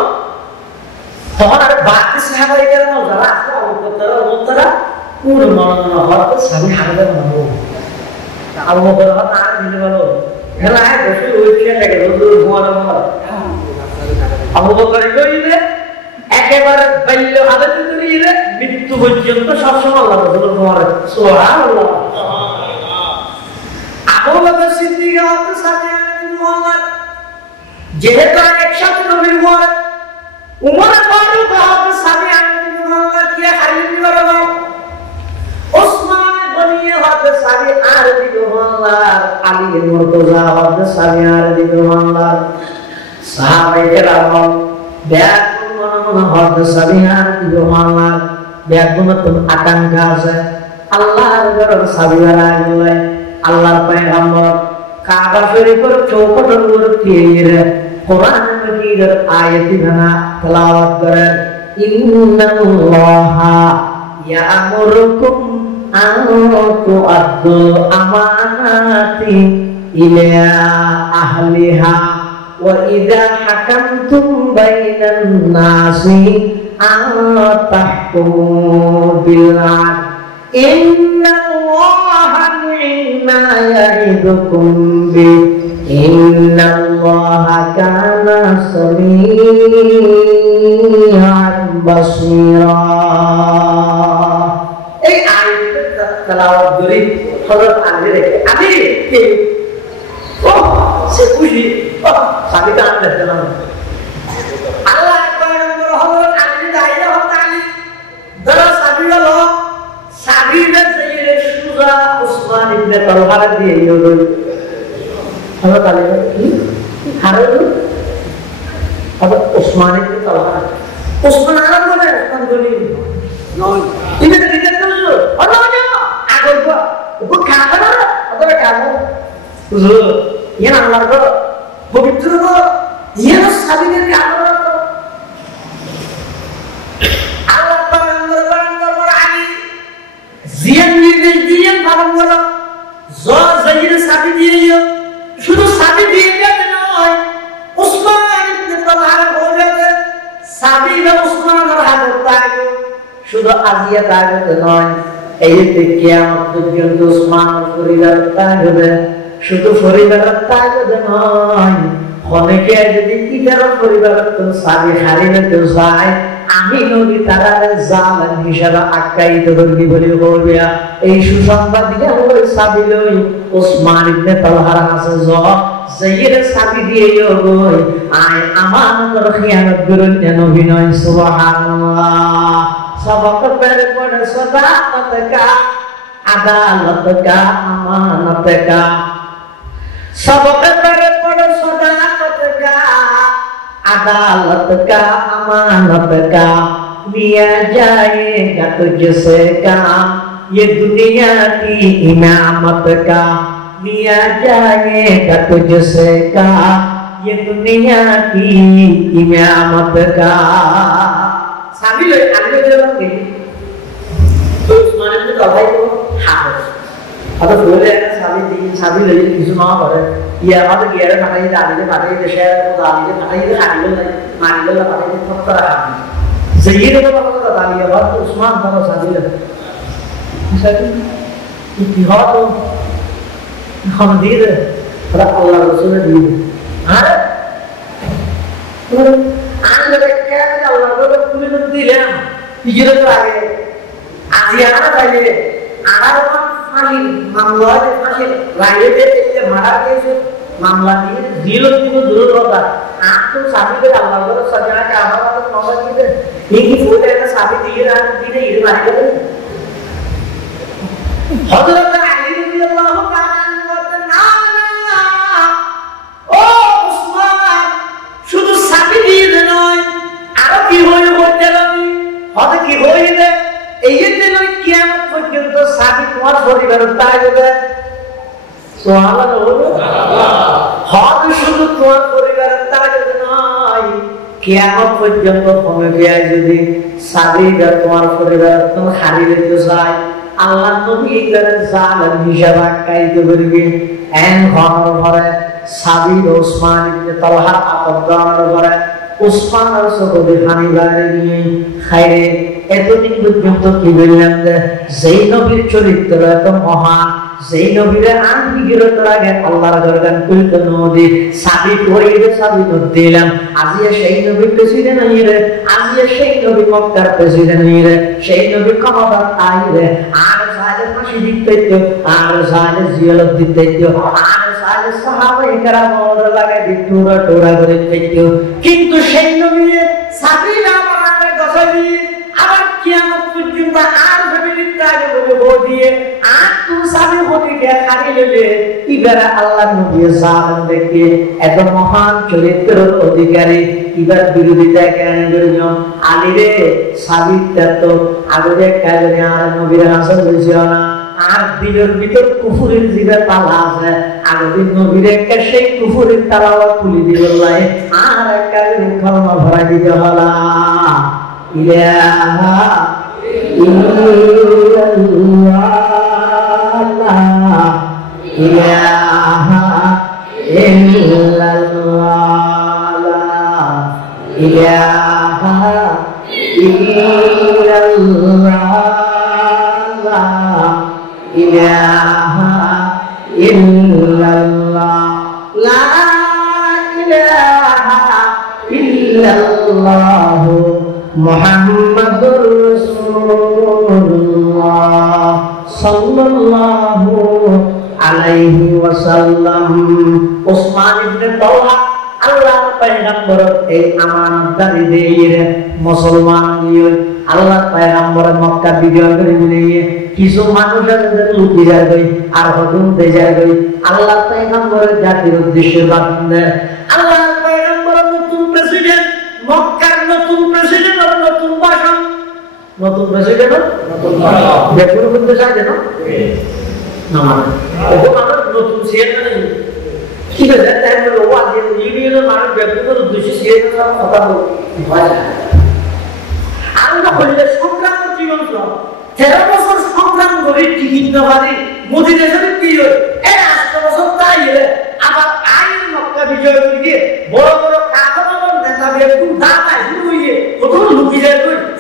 তখন আর বাকি সাহাবায়ে কেরাম যারা আছে অবতারা পুরো মনোনয়ন হওয়ার তো সাবি হারাবে না আবু বকর হাত আর দিলে ভালো হেলা হয় বসে ওই খেয়ে লাগে রোজ ঘুমানো মনে আবু বকর কইলে একেবারে বাইলে আদতে করিয়ে মৃত্যু পর্যন্ত সবসময় আল্লাহ রাসূল তোমার সুবহানাল্লাহ। আবু বকর সিদ্দিক হতে সাথে মুহাম্মদ যেহেতু একসাথে নবীর মুহাম্মদ উমর ফারুক হতে সাথে মুহাম্মদ কে হারিয়ে দিল, ওসমান গনি হতে সাথে আর দিল মুহাম্মদ, আলী মুর্তজা হতে সাথে আর দিল মুহাম্মদ, সাহাবায়ে কেরাম ব্যাগ হতে সাবিহার দিল মুহাম্মদ। ব্যাগুমতুল আকাঙ্ক্ষা আছে আল্লাহর ঘরের সাবিহারা গেলে আল্লাহর পয়গম্বর কাবা শরীফের চৌকাঠের উপর দিয়ে কোরআন মাজিদের আয়াতগুলো তেলাওয়াত করেন। ইন্নাল্লাহা ইয়া'মুরুকুম আন তু'আদ্দুল আমানাতি ইলা আহলিহা ওয়া ইযা হাকামতুম বাইনান নাসি আন তাহকুমু বিল আদল ইন্নাল্লাহা নি'মা ইয়া'iদুকুম বি ইন্নাল্লাহা কানা সামিআন বাসীরা। এই আয়াতটা তেলাওয়াত করি হযরত আলী রেখে আলী কে ও সে খুশি সাবিতা আনতে দিলাম আল্লাহ পয়গম্বর হযরত আলী দাইয়া হযরত আলী যারা সাবি হলো সাবিরে যেইরে সুজা উসমান ইবনে তালহা দিয়ে হলো হযরত আলী কি হারালো হযরত উসমান ইবনে তালহা উসমান আরাম করে উসমান গনি নয় ইনি দিতে তো হলো আগর গো খাতা না ওদের কামো হুজুর ইয়া আল্লাহর গো পবিত্র গো ইয়া সাবিদের কামো আল্লাহ পয়গম্বর আলী জিয়ান নির্দেশ দিয়ে পালন করো জোর জাহিরে সাবি দিয়ে শুধু সাবি দিয়ে নয় উসমান ইবনে তালহা বলে সাবিলা উসমানের হাজত তাইব শুধু আজিয়া তাইব নয় এই যে কিয়ামত পর্যন্ত উসমানের পরিবার তাইব শুধু পরিবার তাইব নয় অনেকে যদি ইটার পরিবার তো সাবি হারিয়ে তো যায় আমি নবী তারা জালান হিসাবে আখ্যায়িত করবি বলে বলবে এই সুসংবাদ দিলে ওই সাবি লই ওসমান ইবনে তালহার কাছে যাও যাইয়ে সাবি দিয়ে গই আয় আমানত খিয়ানত করুন নবী নয় সুবহানাল্লাহ সবক পের পড়ে সদাকত কা আদালত কা আমানত কা सबक पर पढ़ो सदाकत का अदालत का अमानत का लिया जाएगा तुझसे काम ये दुनिया की इमामत का लिया जाएगा तुझसे काम ये दुनिया की इमामत का सभी लोग आगे चलोगे तो उस्मान ने कहा भाई को हाफिज अब बोले साबी दी साबी ले किसी ना करे ये हमारे गियर पटाई डाली पटाई देशे को डाली पटाई खाली ले मारी ले पटाई फक्तर है जहीर को पता डाली है बात उस्मान का साबी ले साबी इतिहास तो हम दीद अल्लाह रसूल दी हां तो आज लगे क्या अल्लाह को पूरी न दिले हिजरत आगे आजियाना चाहिए आराम ফাঁসি মামলা ফাঁসি রাইলে দিতে মারা গেছে মামলা দিয়ে দিল কিন্তু দূর কথা আর তো সাবি করে আল্লাহ করে সাজানা কে আমার তো মামলা দিতে এই কি বলে একটা সাবি দিয়ে রাত দিনে ইর মারি গেল হযরত আলী রাদিয়াল্লাহু তাআলা বলেন না না ও উসমান শুধু সাবি দিয়ে নয় আর কি হয়ে বলতে লাগি হতে কি হয়ে দে এই যে নয় কিয়ামত পর্যন্ত সাবি তোমার পরিবারের তাইবে সুবহানাল্লাহ সুবহানাল্লাহ হদ শুধু তোমার পরিবারের তাইবে নয় কিয়ামত পর্যন্ত হবে যদি সাবিরা তোমার পরিবার তুমি হারিয়ে দিতে চায় আল্লাহ নবী এর জালান হিসাব আখ্যায়িত করবে এন ঘর ঘরে সাবি ওসমান ইবনে তালহা আতদার ঘরে উসমান আর সববে হানি বাইরে নিয়ে খাইরে এতদিন পর্যন্ত কি বললাম যে যেই নবীর চরিত্র এত মহান যেই নবীর আনবিগিরত লাগে আল্লাহর দরগান কুলতে নদী সাবি কইরে সাবি দিলাম আজিয়া সেই নবী প্রেসিডেন্ট হইরে আজিয়া সেই নবী মক্কার প্রেসিডেন্ট হইরে সেই নবী ক্ষমতা আইরে আর সাইলে ফাঁসি দিতে আর সাইলে জিয়ালত দিতে আর সাইলে সাহাবায়ে কেরাম ওর লাগে টোরা টোরা করে দিতে কিন্তু সেই নবী সাবি না মারার গসবি আবার কিয়ামত পর্যন্ত আর ফ্যামিলির কাজে বলে দিয়ে আর তুই সাবি হতে কে হারিয়ে ইবারে আল্লাহ নবী সালাম দেখে এত মহান চরিত্রের অধিকারী ইবার বিরোধিতা কেন করেন আলী রে সাবিতা তো আগে কাজে আর নবীর হাসান হইছিল না আর দিলের ভিতর কুফরের জিবা তালা আছে আগের নবীর একটা সেই কুফরের তালাও খুলে দিবলাই আর একটা কলমা ভরা দিতে হলা ইলাহা ইল্লাল্লাহ ইলাহা ইল্লাল্লাহ ইলাহা ইল্লাল্লাহ ইলাহা ইল্লাল্লাহ লা ইলাহা ইল্লাল্লাহ মুহাম্মাদুর রাসূলুল্লাহ সাল্লাল্লাহু আলাইহি ওয়াসাল্লাম উসমান ইবনে তালহা আল্লাহর পয়গম্বর এই আমানতদারি দেইরে মুসলমান নিয়ে আল্লাহর পয়গম্বর মক্কা বিজয় করে নিয়ে কিছু মানুষের লুকি যায় আর হুকুম দেয় যায় আল্লাহর পয়গম্বরের জাতির উদ্দেশ্যে বান্দে আল্লাহর পয়গম্বর নতুন প্রেসিডেন্ট মক্কার নতুন প্রেসিডেন্ট আর নতুন ভাষণ নতুন প্রেসিডেন্ট নতুন ভাষণ দেখুন বলতে চাই যেন না মানে ওকে আমরা নতুন চেয়ারম্যান ঠিক আছে তাই বলে ও আজ ইউনিয়নের মানুষ ব্যক্তিগত উদ্দেশ্যে চেয়ারম্যান কথা বলতে হয় আমরা বললে সংগ্রাম জীবন 13 বছর সংগ্রাম করে টিকিট না পারি মোদি দেশের কি হয় এই 8 বছর তাই আবার আইন মক্কা বিজয় করে বড় বড় কাফেরদের নেতা বেকুব দাঁড়ায় শুরু হয়ে প্রথম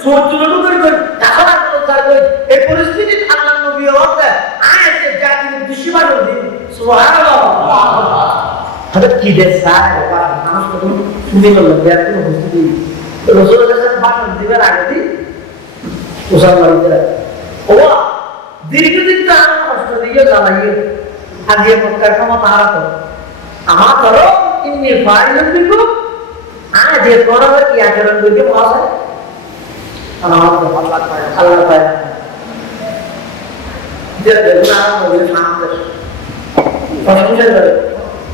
চোরচুরো করে তাছাড়া কোনো তার এই পরিস্থিতি আল্লাহ নবী বলতে আয়াতের জাতির উদ্দেশ্যে বানানো দিন সুবহানাল্লাহ হঠাৎ কি দেশ স্যার মানুষ তখন শুনে বললাম এর কোনো উপস্থিতি রসুলের কাছে বাসন দিবার আগে দিন ওসার বাড়িতে ও দীর্ঘদিন তো আমার কষ্ট দিয়ে জ্বালাইয়ে আজকে মক্কার ক্ষমতা হারাতো আমার ধরো ইন্নি ফাইলুন বিকুম আজ এর পর কি আচরণ করবে মহাশয় আল্লাহ পায়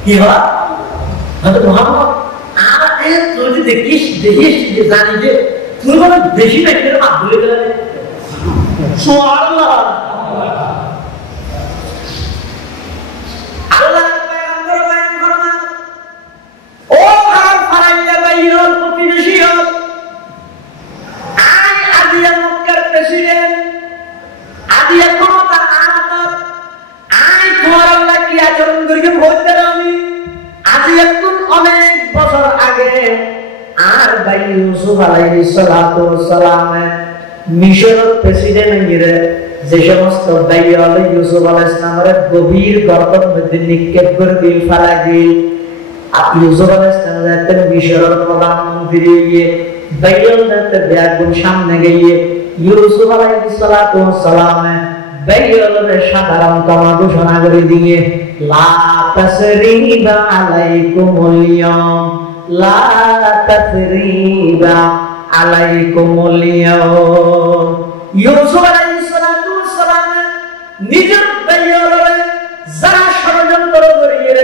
কি হয় হয়তো মোহাম্মদ আর যদি দেখিস দেখিস যে জানি যে তুই বলে বেশি না কেন হাত ধুলে গেলে সুবহানাল্লাহ আল্লাহ পয়গম্বর বয়ান ফরমান ও আর ফারাইয়া বাইরুল প্রতিবেশী হল আই আজিয়া মক্কার প্রেসিডেন্ট আজিয়া ক্ষমতা আনত আই তোমার আল্লাহ কি আচরণ করিকে বলতে আমি আজি একটু অনেক বছর আগে আর ভাই ইউসুফ আলাইহিস সালাতু ওয়াস সালাম মিশরের প্রেসিডেন্ট নিরে যে সমস্ত ভাই আলাই ইউসুফ আলাইহিস সালামের গভীর গর্তের মধ্যে নিক্ষেপ করে দিল ফেলা দিল আপনি ইউসুফ আলাইহিস সালামের মিশরের প্রধানমন্ত্রী গিয়ে বাইয়লতে ব্যাগুন সামনে গিয়ে ইউসুফ আলাইহিস সালাতু ওয়াস সালাম বাইয়লের সাধারণ ক্ষমা ঘোষণা করে দিয়ে লা তাসরিবা আলাইকুমুল ইয়াওম লা তাসরিবা আলাইকুমুল ইয়াওম ইউসুফ আলাইহিস সালাতু ওয়াস সালাম নিজের বাইয়লের যারা ষড়যন্ত্র করিয়ে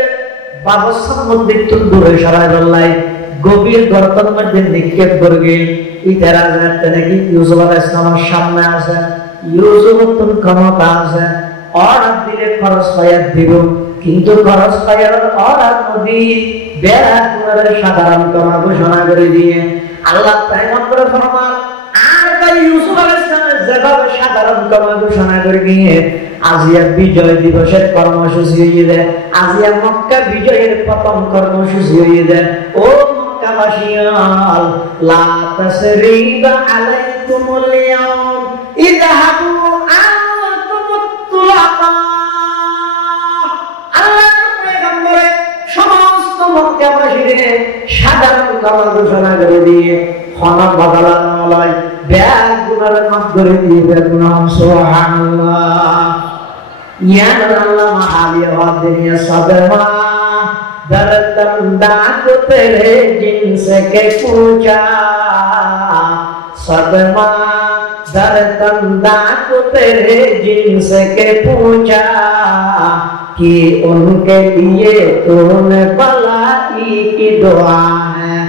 বাবসার মধ্যে দূরে সরাই দলাই গভীর গর্তের মধ্যে নিক্ষেপ করে গেল ইতারা জানতে নাকি ইউসুফ আলাইহিস সালামের সামনে আছে ইউসুফ তুম ক্ষমতা আছে অর্ডার দিলে খরচ পাইয়া দিব কিন্তু খরচ পাইয়ার অর্ডার নদী বেড়া তোমাদের সাধারণ ক্ষমা ঘোষণা করে দিয়ে আল্লাহ পয়গম্বর ফরমান আর তাই ইউসুফ আলাইহিস সালামের যেভাবে সাধারণ ক্ষমা ঘোষণা করে দিয়ে আজিয়া বিজয় দিবসের কর্মসূচি হয়ে দেয় আজিয়া মক্কা বিজয়ের প্রথম কর্মসূচি হয়ে দেয় ও মক্কাবাসীয়াল লা তাসরিবা আলাইকুমুল ইয়াওম ইযহাবু আনতুমুত তুলাকা আল্লাহর পয়গম্বর সমস্ত মক্কাবাসীদের সাধারণ ক্ষমা ঘোষণা করে দিয়ে ক্ষমা বদলানো হয় ব্যাগ গুনার মাফ করে দিয়ে বেগুনা সুবহানাল্লাহ ইয়া আল্লাহ মাহালিয়া ওয়াদিয়া সাদমা दरदम दाग तेरे जिनसे के पूछा सदमा दरदम दाग तेरे जिनसे के पूछा कि उनके लिए तूने भलाई की दुआ है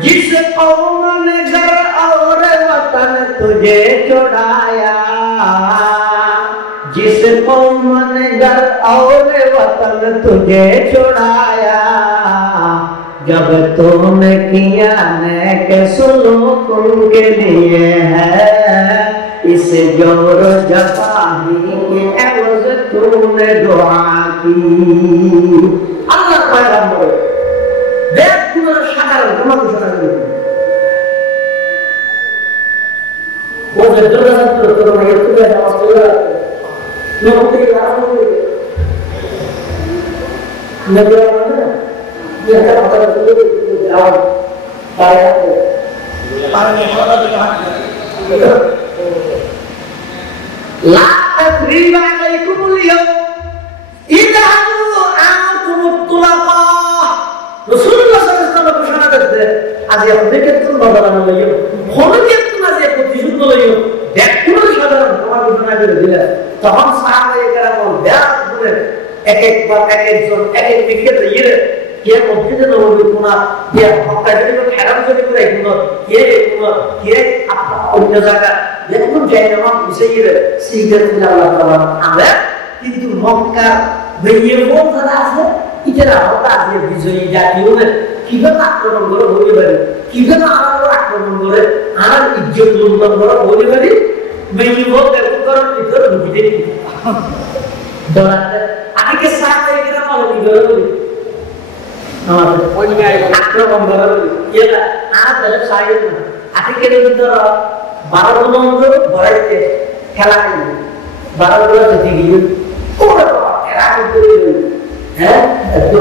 जिस कौम ने घर और वतन तुझे छुड़ाया जिस कौम ने घर और वतन तुझे छुड़ाया जब तुमने किया नेक सुलूक उनके लिए है इस जोर जफाही के एवज तूने दुआ की अल्लाह पैगंबर देख तुम्हारा साधारण क्षमा घोषणा करें वो जरूर है तो मैं ये तुम्हें नमाज पढ़ा नौकरी कराऊं नबी ने ये क्या पता चले जवाब पाया पाने वाला ला तसरीबा अलैकुमुल यौम इज़हाबू आनतुमुत तुलाका রাসূলুল্লাহ সাল্লাল্লাহু আলাইহি ওয়াসাল্লাম ঘোষণা করতে আজ আপনাকে তো বদলানো লইও ফোনকে তোমরা যে প্রতিশোধ লইও দেখুন সাধারণ ক্ষমা ঘোষণা করে দিলেন তখন সাহাবায়ে কেরাম ব্যাগ করে এক একবার এক একজন এক এক দিকে দিয়ে কে মসজিদে নববী কোনা কে মক্কা শরীফে হারাম শরীফে কোনা কে আপনার অন্য জায়গা দেখুন যাই নামাজ বুঝাইয়ে সিজদা দিলে আল্লাহ তাআলা আমরা কিন্তু মক্কা বেইমান যারা আছে ইতারা হতা আছে বিজয়ী জাতিওনে কিভাবে আক্রমণ করে বলি পারে কিভাবে আমরা আক্রমণ করে আর ইজ্জত লুণ্ঠন করে বলি পারে বেইমান দেখুন করে ভিতরে ঢুকিতে দরাতে আগে সাথে এরা বলে কি করে বলি আমাদের অন্যায় আক্রমণ করে বলি এরা আর তাহলে সাইড না আগে কেন ভিতরে 12 নম্বর ভরাইতে খেলা খেলি 12 গুলো যদি গিয়ে ওরে বাবা খেলা করতে হ্যাঁ একটু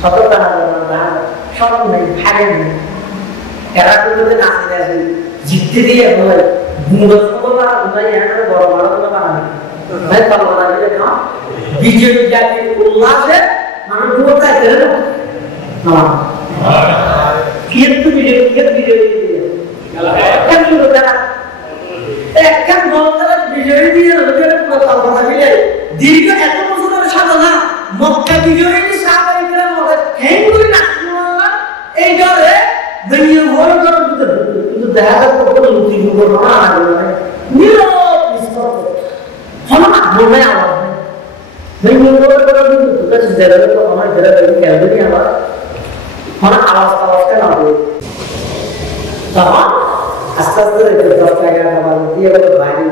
সতর্কতা সব নাই খাগে নেই খেলা করতে নাচতে আসে জিততে দিয়ে বলে বিজয়ী জাতির উল্লাসে মানুষ বিজয়ী দিয়ে দীর্ঘ এত বছরের সাধনা মক্কা বিজয়ী এই দলে কিন্তু দেখা যাচ্ছে কোনো লুচি তখন আস্তে আস্তে 10 11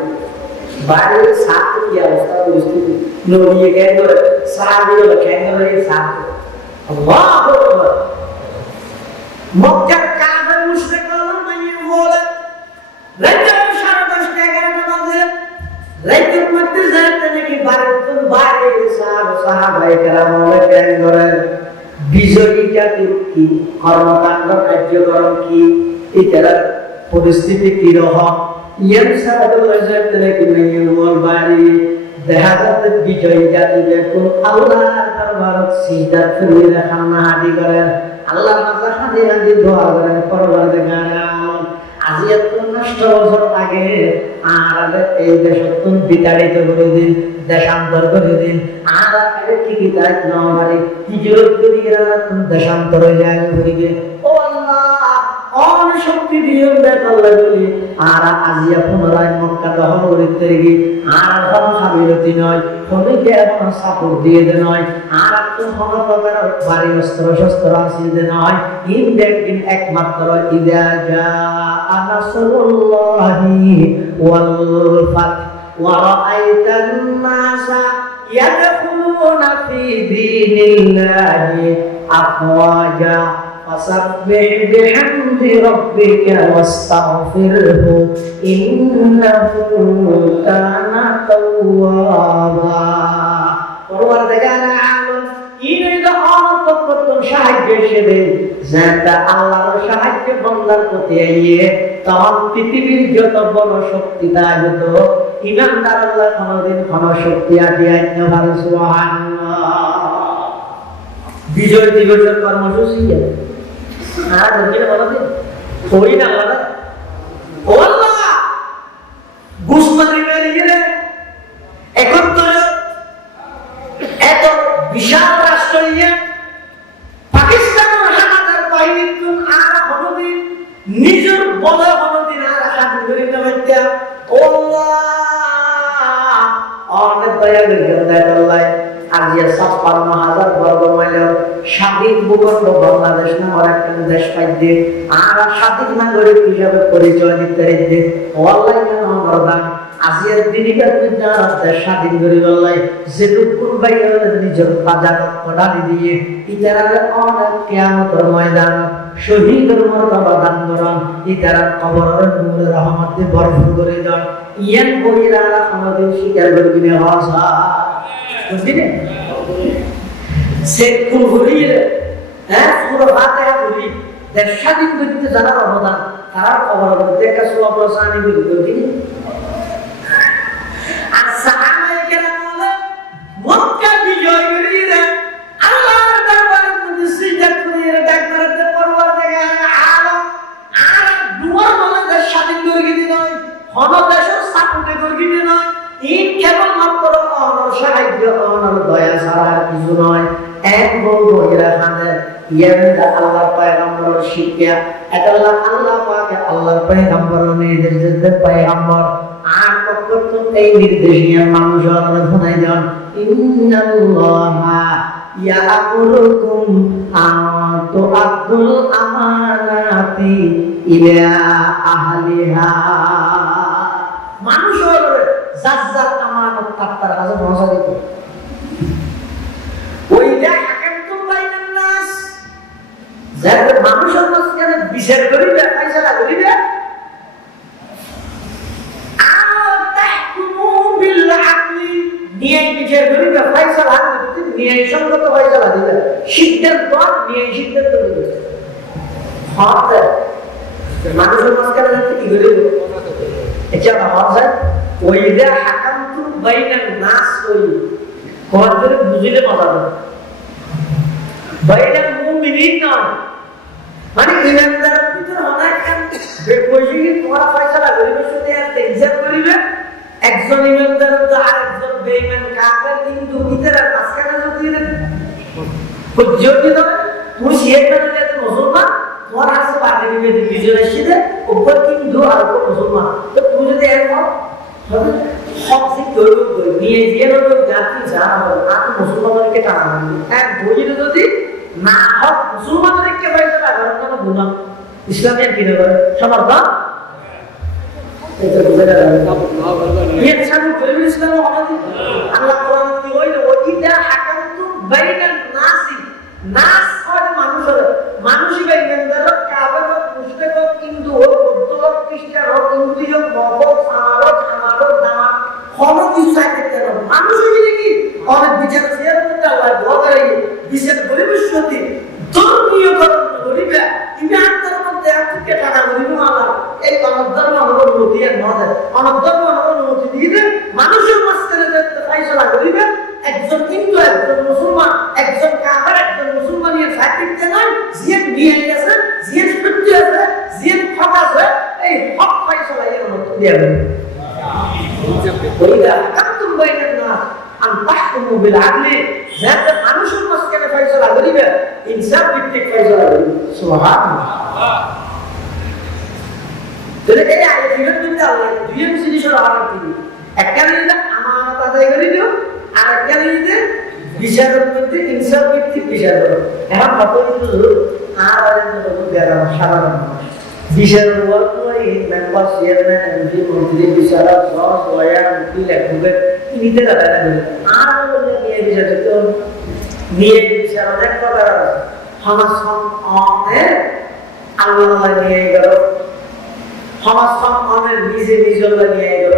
বাইরে সাথে কি অবস্থা পরিস্থিতি নড়িয়ে গেল ধরে সাহায্য খ্যাং ধরে সাথে আল্লাহু আকবার মক্কার কাফের মুশরিকগণ মাইয়ে বলে রাতের 10:30 11টা বাজে রাতের মধ্যে যাতে নাকি ভারতের বাইরে সাহাবায়ে কেরাম খ্যাং ধরে বিজয়ীটা কি কর্মকাণ্ড কার্যক্রম কি এটার পরিস্থিতি কি রকম ইয়াম সাহাবায়ে যাতে নাকি মাইয়ে বল বাড়ি দেখা যাচ্ছে বিজয়ী জাতি যখন আল্লাহর দরবারে সিজদা করে খানা হাদি করেন আল্লাহর কাছে হাদি হাদি দোয়া করেন পরওয়ারদিগার আলম আজি এত নষ্ট বছর আগে আর এই দেশতুন বিতাড়িত করে দিন দেশান্তর করে দিন আর আরে কি কি দায়িত্ব নামারে হিজরত করে গেরা তুমি দেশান্তর হয়ে যায় ঘুরিয়ে ও আল্লাহ অন শক্তি দিও আল্লাহ বলি আর আজিয়া পুনরায় মক্কা দখল করতে গিয়ে আর কোন হাবিলতি নয় কোনকে এখন সাপোর্ট দিয়ে দে নয় আর কোন প্রকার ভারী অস্ত্র শস্ত্র আসিল দে নয় ইন একমাত্র ইদা জা নাসরুল্লাহি ওয়াল ফাত ওয়া রাআইতান নাসা ইয়াদখুলুনা ফি দীনিল্লাহি আফওয়াজা فسبح بحمد ربك واستغفره إنه كان توابا পরওয়ারদিগার আলম ইনি অনন্তকত সাহায্য হিসেবে যারা আল্লাহর সাহায্য বান্দার প্রতি আইয়ে তখন পৃথিবীর যত বড় শক্তি দায় হতো ইমানদার আল্লাহ কোনদিন কোন শক্তি আদি আইন ভালো সুবহানাল্লাহ বিজয় দিবসের কর্মসূচি আর নবীর বলতে কই না আল্লাহ ও আল্লাহ গুসমানি বেরিয়ে এখন তো এত বিশাল রাষ্ট্র নিয়ে পাকিস্তানের হানাদার বাহিনী কোন আর কোনদিন নিজের বলে কোনদিন আর হাত ধরে না ও আল্লাহ অনেক দয়া করে আল্লাহ আজিয়া 56,000 বর্গ মাইল স্বাধীন ভূখণ্ড বাংলাদেশ নামের একটা দেশ পাইছে আর স্বাধীন নাগরিক হিসাবে পরিচয় দিতে হইছে আল্লাহ নাম আজিয়ার দিনিকার দেশ স্বাধীন করে আল্লাহ যে রূপকুল বাইরে নিজের বাজার কড়ালি দিয়ে ইতারা অনেক কিয়ামতের ময়দান শহীদের মর্যাদা দান করেন ইতারা কবরের নূরের রহমতে ভরপুর করে দেন ইয়ান বইরা আমাদের স্বীকার করবি না ভাষা বুঝলি সে কোন ঘুরিয়ে হ্যাঁ পুরো ফাতিহা পড়ি দেশ স্বাধীন করতে যারা অবদান তারা খবর করতে একটা সওয়াব রসানি করবি আর সাহাবায়ে কেরাম মক্কা বিজয় করিয়ে আল্লাহর দরবারে মধ্যে সিজদা করিয়ে ডাক মারতে পরওয়ারদিগার আলম আর দুয়ার বলে দেশ স্বাধীন করে দিতে নয় কোন দেশের সাপোর্টে করে দিতে নয় এই কেবলমাত্র অনর সাহায্য অনর দয়া ছাড়া কিছু নয় এক বলবো এরা খানের ইয়াদা আল্লাহর পয়গম্বরের শিক্ষা এটা আল্লাহ পাকে আল্লাহর পয়গম্বরের নির্দেশ দিতে পয়গম্বর আর কতক্ষণ এই নির্দেশ নিয়ে মানুষ আল্লাহ শোনাই দেন ইন্নাল্লাহা ইয়াকুরুকুম আন তুআদ্দুল আমানাতি ইলা আহলিহা মানুষ হলো যার আমানত তার কাছে পৌঁছে দিতে ওইটা হাকামতুম বাইনান নাস যারা মানুষের মাঝখানে বিচার করিবে ফয়সালা করিবে সিদ্ধান্ত নিয়ে সিদ্ধান্ত নিয়েছে মানুষের মাঝখানে যাচ্ছে কি করে এটা আমার যায় ওইটা হাকামতু বাইনান নাস ওই কোন করে বুঝিলে মজা না বাইনাল মুমিনিন নয় মানে ইমানদারের ভিতর অনেক বেপয়সী কি তোমার ফয়সালা করিবে শুধু একটা এক্সাম করিবে একজন ইমানদার তো আরেকজন বেঈমান কাফের কিন্তু ভিতরে মাঝখানে যদি যদি না তুই শেখ না দিলে তো মুসলমান তোমার আছে বাকি দিবে বিজয় আসছে উপর কিন্তু আর উপর মুসলমান তো তুই যদি এরকম হবে সব ঠিক করে নিয়ে যে লোক জাতি জানা হবে আপনি মুসলমানকে টানা এক বইলে যদি না হক মুসলমানদেরকে ফয়সালা করার জন্য গুনাহ ইসলামের কি না করে সমর্থন এটা বুঝা গেল এই সামনে বলে ইসলাম আমাদের আল্লাহ কোরআন কি হইলো ওইটা হাকামতু বাইনান নাসি নাস হয় মানুষই বাইনানদার কাফের মুশরিক হিন্দু বৌদ্ধ খ্রিস্টান ইহুদি মগজ আমারত দামা কোন কিছু চাইতে না মানুষই কি অনেক বিচার শেয়ার করতে আল্লাহ বলে বিচার পরিবেশতি ধর্মীয় কর্ম করিবে ইমান ধর্মতে আটকে টাকা করিব আল্লাহ এই অনধর্ম অনুমতি আর নয় অনধর্ম অনুমতি দিবে মানুষের মাঝখানে যাতে ফয়সালা করিবে একজন হিন্দু একজন মুসলমান একজন কাফের একজন মুসলমানের সাথে নয় জিয়ে নিয়ে গেছে জিয়ে সত্য আছে জিয়ে হক আছে এই হক ফয়সালা এর অনুমতি দিবে ওইটা কাতুম বাইনান নাস আন তাহকুমু বিল আদলি যাতে মানুষের মাঝখানে ফয়সালা করিবে ইনসাফ ভিত্তিক ফয়সালা করিবে সুবহানাল্লাহ যদি এই আয়াত বিরুদ্ধে আল্লাহ দুই জিনিসের আওয়াজ দিবে একটা নিতে আমানত আদায় করে দিও আর একটা নিতে বিচারের মধ্যে ইনসাফ ভিত্তিক বিচার করো এখন কত কিন্তু আর আরেকজন দেয়া সাধারণ বিচারের ওয়ার্ডই মেম্বার চেয়ারম্যান এমপি মন্ত্রী বিচারক জজ লয়ার উকিল অ্যাডভোকেট নিতে দাদা আর বলে নিয়ে বিচার তো নিয়ে বিচার অনেক প্রকার আছে সমাজখন অনেক আল্লাহ নিয়ে গেল সমাজখন অনেক নিজে নিজল্লা নিয়ে গেল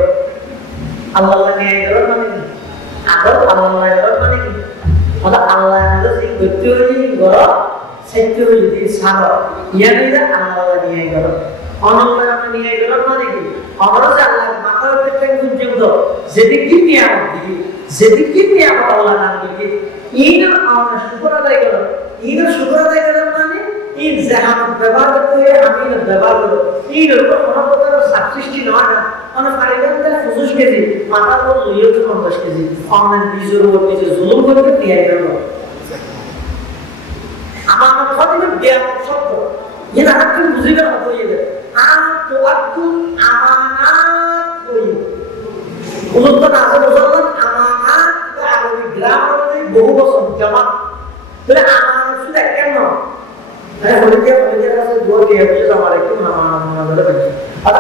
আল্লাহ নিয়ে গেল মানে কি আগত আল্লাহ গেল মানে কি আল্লাহ যে করতে হয়ে গেল সেটি হয়ে যে সারা ইয়ানিরা আল্লাহ নিয়ে গেল অনল্লাহ নিয়ে গেল মানে কি আমরা যে আল্লাহ মাথার উপরে পর্যন্ত যেদিকে নিয়ামত দিই যেদিকে নিয়ামত আল্লাহ দান করি ইন আমরা শুকর আদায় করব ইন শুকর আদায় করব মানে ইন জাহান ব্যবহার করে আমি ব্যবহার করব ইন উপর কোনো প্রকার সাবসৃষ্টি নয় না মানে ফারিদানটা 25 কেজি মাথার উপর লইও 50 কেজি অনলাইন বিজুর উপর বিজু জুলুম করে নিয়ে গেল আমানত খতিবে বিয়ামত শব্দ এটা আপনি বুঝিবেন হতো এটা আর তো আদু আমানাত কই উন্নত না আছে বুঝলেন আমানাত আরবি গ্রামারে বহু বছর জমা তাহলে আমানত শুধু কেন আরে হলিতে কাছে দোয়া দিয়ে বুঝে আমারে কি আমানত বলে বলছে আর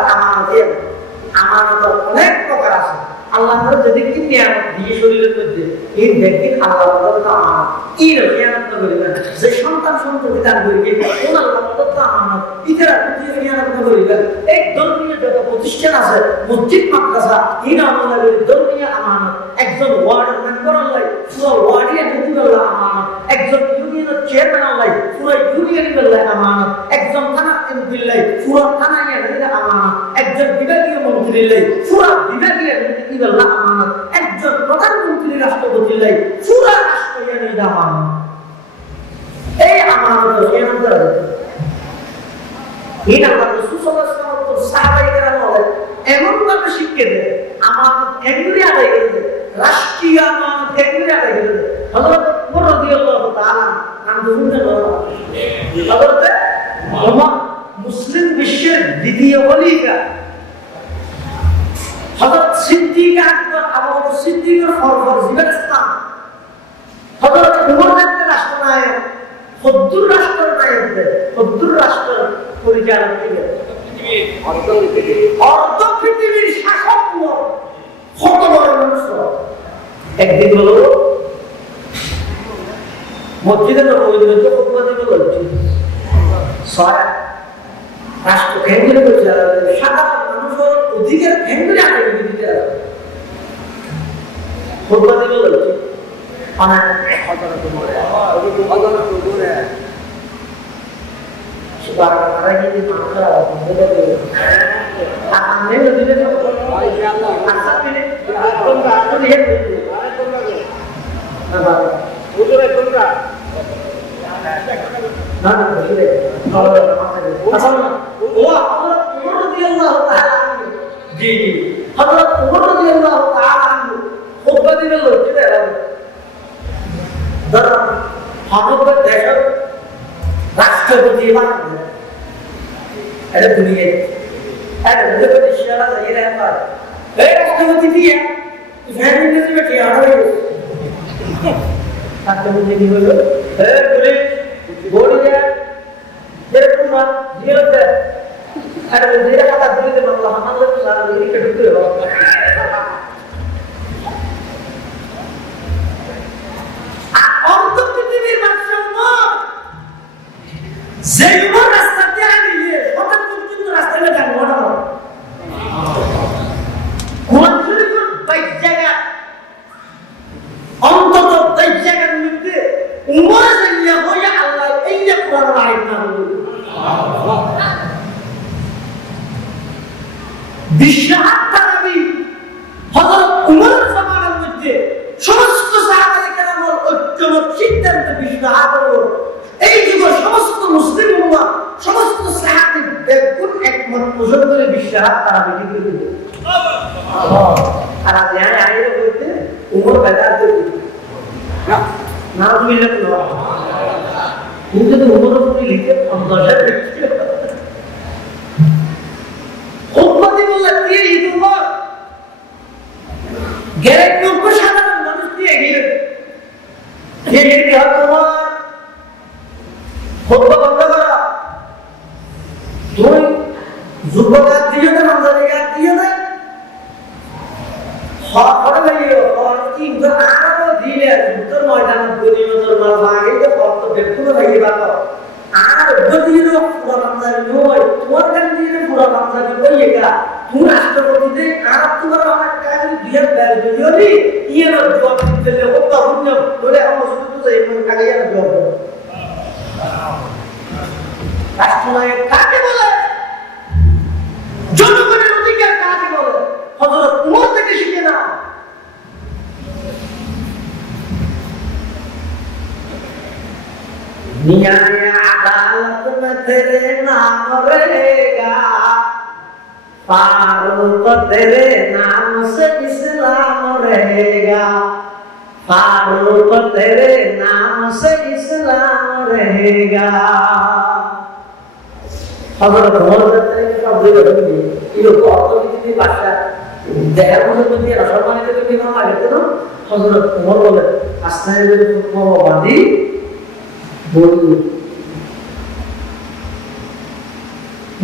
আমানত অনেক প্রকার আছে আল্লাহ তাআলা যেদিকে নিয়ামত দিয়ে শরীরের মধ্যে এই ব্যক্তি আল্লাহ তাআলা আমানত এই নিয়ামত করিবেন যে সন্তান সন্ততি দান করিবে কোন আল্লাহ তাআলা আমানত ইতারা প্রতি নিয়ামত করিবেন এই ধর্মীয় যত প্রতিষ্ঠান আছে মসজিদ মাদ্রাসা এই আল্লাহ ধর্মীয় আমানত একজন ওয়ার্ড মেম্বার আল্লাহ পুরো ওয়ার্ডে যদি আল্লাহ আমানত একজন ইউনিয়নের চেয়ারম্যান আল্লাহ পুরো ইউনিয়নের আল্লাহ আমানত একজন থানা এমপি আল্লাহ পুরো থানায় আল্লাহ আমানত একজন বিভাগীয় মন্ত্রী আল্লাহ পুরো বিভাগীয় মন্ত্রী আল্লাহ আমানত একজন প্রধানমন্ত্রী রাষ্ট্রপতি আল্লাহ পুরো রাষ্ট্রীয় নির্ধারণ আমানত এই আমানত কেমন এই আল্লাহ রাসূল সাল্লাল্লাহু আলাইহি ওয়াসাল্লাম সাহাবায়ে কেরাম এমন ভাবে শিখিয়ে দেন আমানত এগুলি আদায় করতে রাষ্ট্রীয় আমানত এগুলি আদায় করতে হযরত ওমর রাদিয়াল্লাহু তাআলা নাম শুনতে হযরত ওমর মুসলিম বিশ্বের দ্বিতীয় খলিফা হযরত সিদ্দিক আকবর আবু বকর সিদ্দিকের ফরফর জীবনস্থান হযরত ওমর রাষ্ট্রনায়ক ফদ্দুর রাষ্ট্র পরিচালক ছিলেন অর্ধ পৃথিবীর শাসক কত বড় মানুষ একদিন হলো মসজিদে নববীর মধ্যে খুতবা দিতে বলছি ছয় রাষ্ট্র কেন্দ্রে পরিচালক সাধারণ মানুষের অধিকার কেন্দ্রে আগে দিতে খুতবা দিতে বলছি অনেক রাষ্ট্রপতি এটা দুনিয়া রাষ্ট্রপতি দিয়ে রাষ্ট্রপতি কি হলো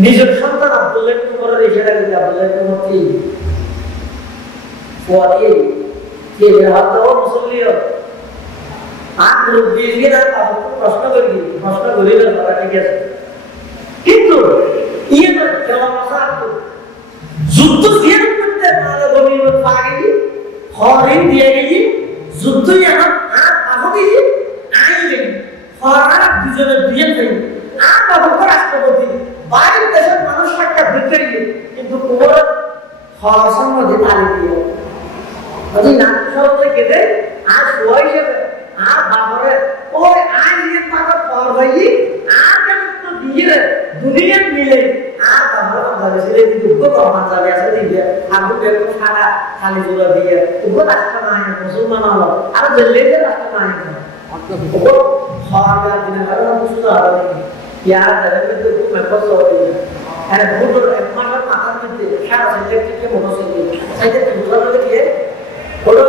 নিজের সন্তান আব্দুল্লাহ ইবনে উমর ইশারা করে আব্দুল্লাহ ইবনে উমর কি হাত মুসলিম আট লোক দিয়ে না প্রশ্ন করি না তারা ঠিক আছে কিন্তু ইয়ে না জবাব মাসার যুদ্ধ দিয়ে করতে তাহলে গনিমত পাগি হরিণ দিয়ে গেছি যুদ্ধ এখন আর পাবো গেছি আইলে হরা দুজনে দিয়ে গেছি আর পাবো রাষ্ট্রপতি বাইরের দেশের মানুষ একটা ভিতরে কিন্তু কোমর হরসের মধ্যে তালি দিয়ে যদি নাম শব্দে কেটে আর শোয়া হিসেবে আর বাবরে ওই আর নিজের পাকা ফর হয়ে আর কেন তো দিয়ে দুনিয়ার মিলে আর বাবরে বাবা ছেলে দুঃখ কমান যাবে আছে দিবে আর দুঃখে সারা খালি জোড়া দিয়ে দুঃখ রাস্তা নাই মুসলমান হলো আর জেলে রাস্তা নাই ও হওয়ার দিনে ভালো বুঝতে হবে নাকি ইয়ার দেবে তো খুব মেকস হবে আর ভোটর এক মাসের মাথার মধ্যে সারা সাইড থেকে মোটরসাইকেল সাইড থেকে বুঝাতে গিয়ে ওরা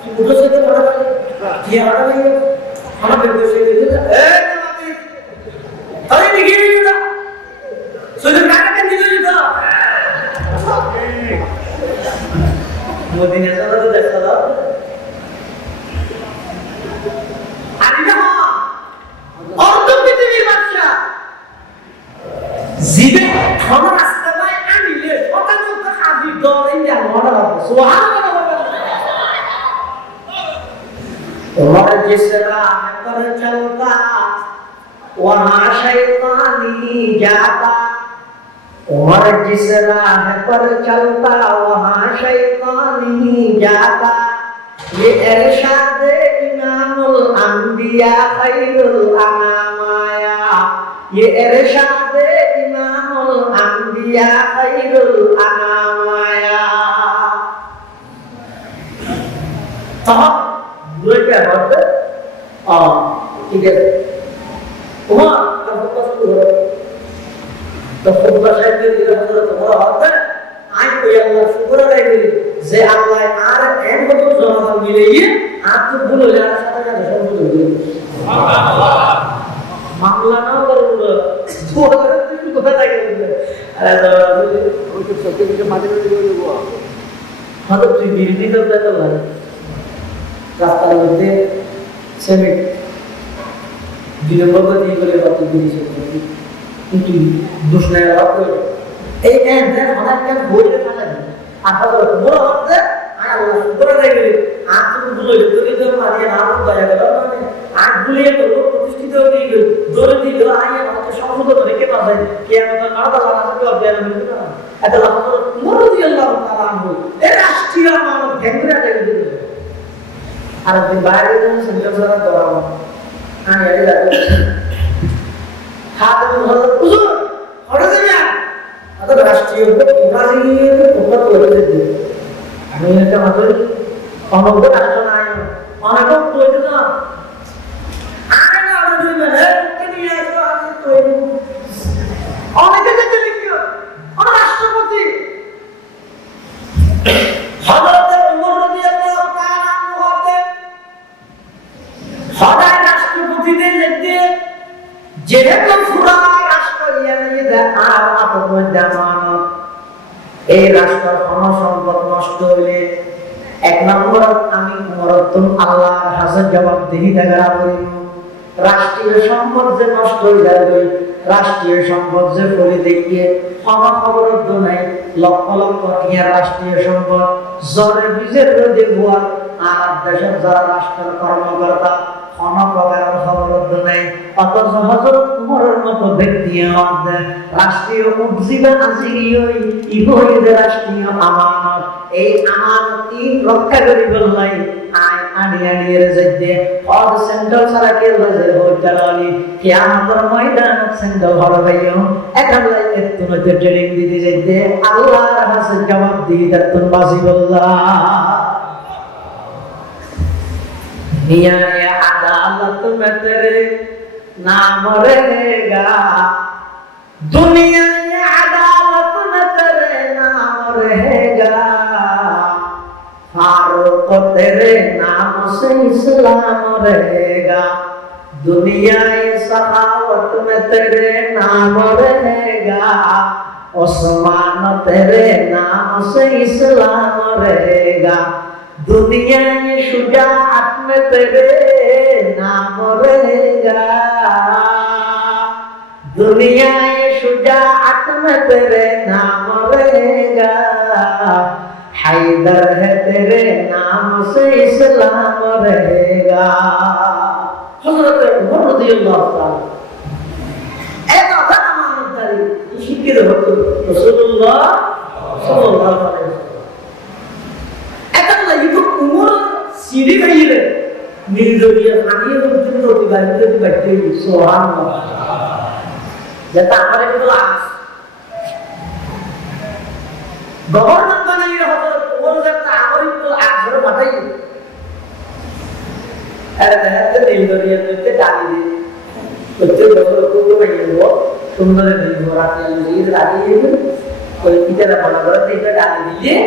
কি মোটরসাইকেল ওরা কি আড়া লাগে আমাদের দেশে দিলে এই আমাদের আরে নিয়ে গিয়ে না সুযোগ কাটাকে নিয়ে যেতে মোদিনে যারা তো দেখা দাও আরে না অর্ধ পৃথিবীর বাদশা জিবে খবর আসতে পারে আনিলে শতাংশ হাজির দৌড়ে যা মনে হবে সুবহানাল্লাহ उमर जिस राह पर चलता वहाँ शैतानी जाता उमर जिस राह पर चलता वहाँ शैतानी जाता ये इरशाद इमामुल अंबिया खैरुल अनाम आया ये इरशाद इमामुल अंबिया खैरुल अनाम आया dua क्या बात है ठीक है उमर का खुतबा शुरू हो तो खुतबा शायद मेरी हजरत उमर होता है आज कोई अल्लाह शुक्र अदा যে আল্লাহ আর এক বছর জনগণ মিলিয়ে আর তো ভুল হলে আর সাথে সাথে সম্পূর্ণ হয়ে যাবে সুবহানাল্লাহ মামলা না করব বড় কিছু কথা থাকে আরে ওই তো সত্যি কিছু মাঝে মাঝে বলে দেবো হয়তো তুই বিরোধী করতে তো ভালো রাস্তার মধ্যে সেমিট বিলম্ব দিয়ে করে বাতি দিয়েছে কিন্তু দুষ্ণায় রাত করে এই এন্ড অনেক কেন বইলে ফেলে আপনাদের বড় হচ্ছে আল্লাহ শুকর আদায় করি আর তুমি বুঝলে যদি তো মারিয়া নাম দয়া গেল মানে আর ভুলিয়ে তো প্রতিষ্ঠিত হয়ে গেল দৌড়ে দিল আইয়া আমাকে সংশোধন রেখে পাবে কি আমাদের নাড়া লাগা থেকে অজ্ঞান হয়ে গেল এত লাভ মরু দিয়ে আল্লাহ তাআলা আমল এই রাষ্ট্রীয় মানব ঘেন্দ্রা দেখে দিল আর দিন বাইরে যখন সেন্টার দ্বারা দরাও আমি এর লাগে হাতে ধরে হুজুর হড়ে যাবে अगर राष्ट्रीय उपाधि उन्नत होते थे हमें क्या मतलब अनुभव आचरण आया अनुभव तो इतना आने ना अनुभव में है कितनी है तो आने तो अनेक जगह चले क्यों और राष्ट्रपति हज़रत उमर रज़ियल्लाहु ताआला अन्हु होते सदा राष्ट्रपति दे लेते যেহেতু পুরা রাষ্ট্রীয় নিয়ে আর আপন জামানত এই রাষ্ট্রের সম্পদ নষ্ট হইলে এক নম্বর আমি মরতুন আল্লাহর হাজার জবাবদিহি দেওয়া করিব রাষ্ট্রীয় সম্পদ যে নষ্ট হয়ে যাবে রাষ্ট্রীয় সম্পদ যে ফলে দেখিয়ে খবর নাই লক্ষ লক্ষ টিয়া রাষ্ট্রীয় সম্পদ জরে বীজের রোদে ভুয়া আর দেশের যারা রাষ্ট্রের কর্মকর্তা অনপ্রকার খবরদ্দ নাই অথচ হযরত উমরের মতো ব্যক্তি আমাদের রাষ্ট্রীয় মুজিবা আজিগিয়ই ইবইদের রাষ্ট্রীয় আমানত এই আমানতি রক্ষা করি বললাই আয় আড়িয়াড়িয়ে যাইতে অদ সেন্ট্রাল সারা কে লাজে হইতালি কিয়ামতের ময়দান সেন্ট্রাল হরবাইও একালাই এত নতে ট্রেনিং দিতে যাইতে আল্লাহর কাছে জবাব দিই দত্তন বাজিবুল্লাহ न्याय अदालत में तेरे नाम रहेगा दुनिया अदालत में तेरे नाम रहेगा फारूक तेरे नाम से इस्लाम रहेगा दुनिया सखावत में तेरे नाम रहेगा उस्मान तेरे नाम से इस्लाम रहेगा दुनिया ये शुजाअत में तेरे नाम रहेगा दुनिया ये शुजाअत में तेरे नाम रहेगा हैदर है तेरे नाम से इस्लाम रहेगा हज़रत उमर रज़ियल्लाहु ताआला ऐसा अमानतदारी शिक्के होते रसूलुल्लाह सल्लल्लाहु अलैहि वसल्लम itu umur siri kayile nildoria ani itu tuh diganti di baca subhanallah jata amare itu las government banai hoto umur jata amare itu akhir batai ada ada nildoria itu tadi itu betul betul begini sundar begini orang yang ini lagi itu kalau kita dapat berarti itu tadi dia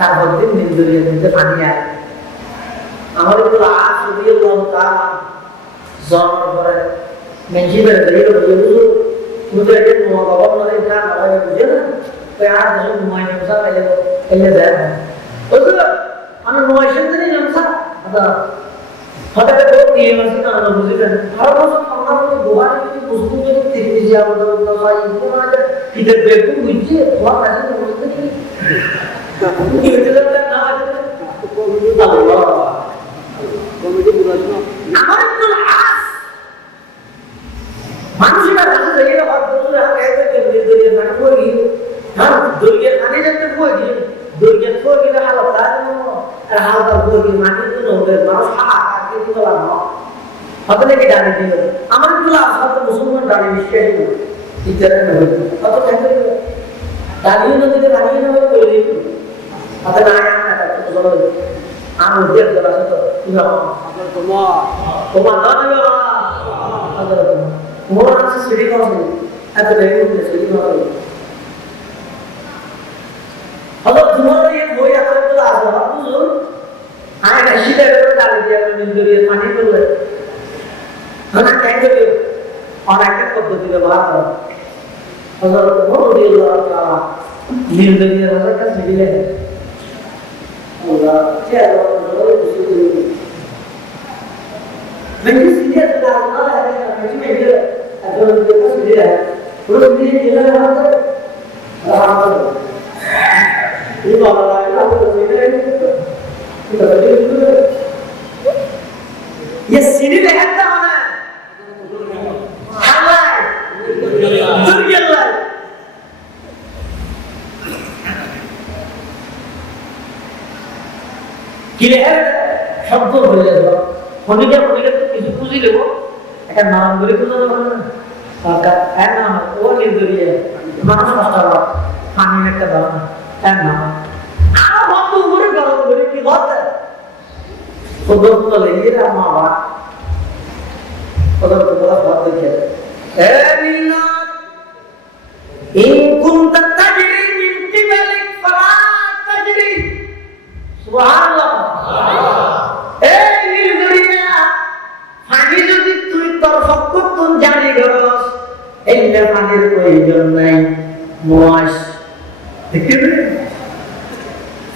তারপর দিন নিন্দরিয়ে দিতে পানি আয় আমার উপর আজ সুবিয়ে লঙ্কা জন্ম করে মেঞ্জিবের দেরিয়ে বুঝে বুঝে এটা তোমার গভর্নর এটা নয় বুঝে না তো আর দেশ নয় নিমসা এলে দেয় বুঝল আমি নয় সেদিনই নিমসা আদা হঠাৎ করে দিয়ে মাসে না বুঝলেন আর বছর আমরা তো গোয়ারে কিছু বস্তু যদি তিরিশ আমাদের তো হয় ইনপুট আছে কিদের বেকু বুঝছে তোমার কাছে বুঝতে কি কমিটি আমার একটু আস মানুষের কাছে যাইয়ে হয়তো আগে দরিয়া পানি পড়ি হ্যাঁ দরিয়া পানি যাতে পড়ি দরিয়া পড়ি না হালকা আর হালকা পড়ি মাটি তো নবে মানুষ হাহাকার কি বলা না হয়তো নাকি দাঁড়িয়ে দিল আমার একটু আস হয়তো মুসলমান দাঁড়িয়ে বিশ্বাস করি ইত্যাদি না হইতো হয়তো থাকবে দাঁড়িয়ে না দিলে দাঁড়িয়ে না হয়ে করে দিল হয়তো না আমি দেখ করা তো তোমার দাঁড়াবে মোর আছে সিডি কম এত লেগে সিডি কম হলো তোমার এই বই এত তো আসবে বুঝুন আয় না সিডি করে ডালে দিয়ে আমি নিন্দরিয়ে পানি করলে না কেন করে অনেক পদ্ধতি ব্যবহার করে হযরত ওমর রাদিয়াল্লাহু তাআলা নিন্দরিয়ে রাজাকে সিডি লেগে Allah tiada orang bersyukur. Mungkin dia sudah Allah ada macam ni dia ada dia sudah. Terus dia jalan apa? Apa? Ini Allah Allah sudah. Kita betul. Ya sini lihat tak mana? Halal. Tergelak. কিলের শব্দ হয়ে যাবে ফনিকা ফনিকা তো কিছু খুঁজি দেব একটা নাম ধরে খুঁজানো হবে না সরকার এর নাম ও নির্দরিয়ে মানুষ কষ্ট হবে পানির একটা দাম এর নাম আরো বন্ধ করে গরম করে কি করতে ওদের তো লেগে রে মা বাবা ওদের তো বড় বাদ দিয়ে এ মিনা ইন কুনতা তাজরি মিন কিবালিক ফালা তাজরি সুবহানাল্লাহ এই নির্দরিয়া পানি যদি তুই তোর ফকতুন জানি গরস এইটা পানির প্রয়োজন নাই মোয়াশ দেখবে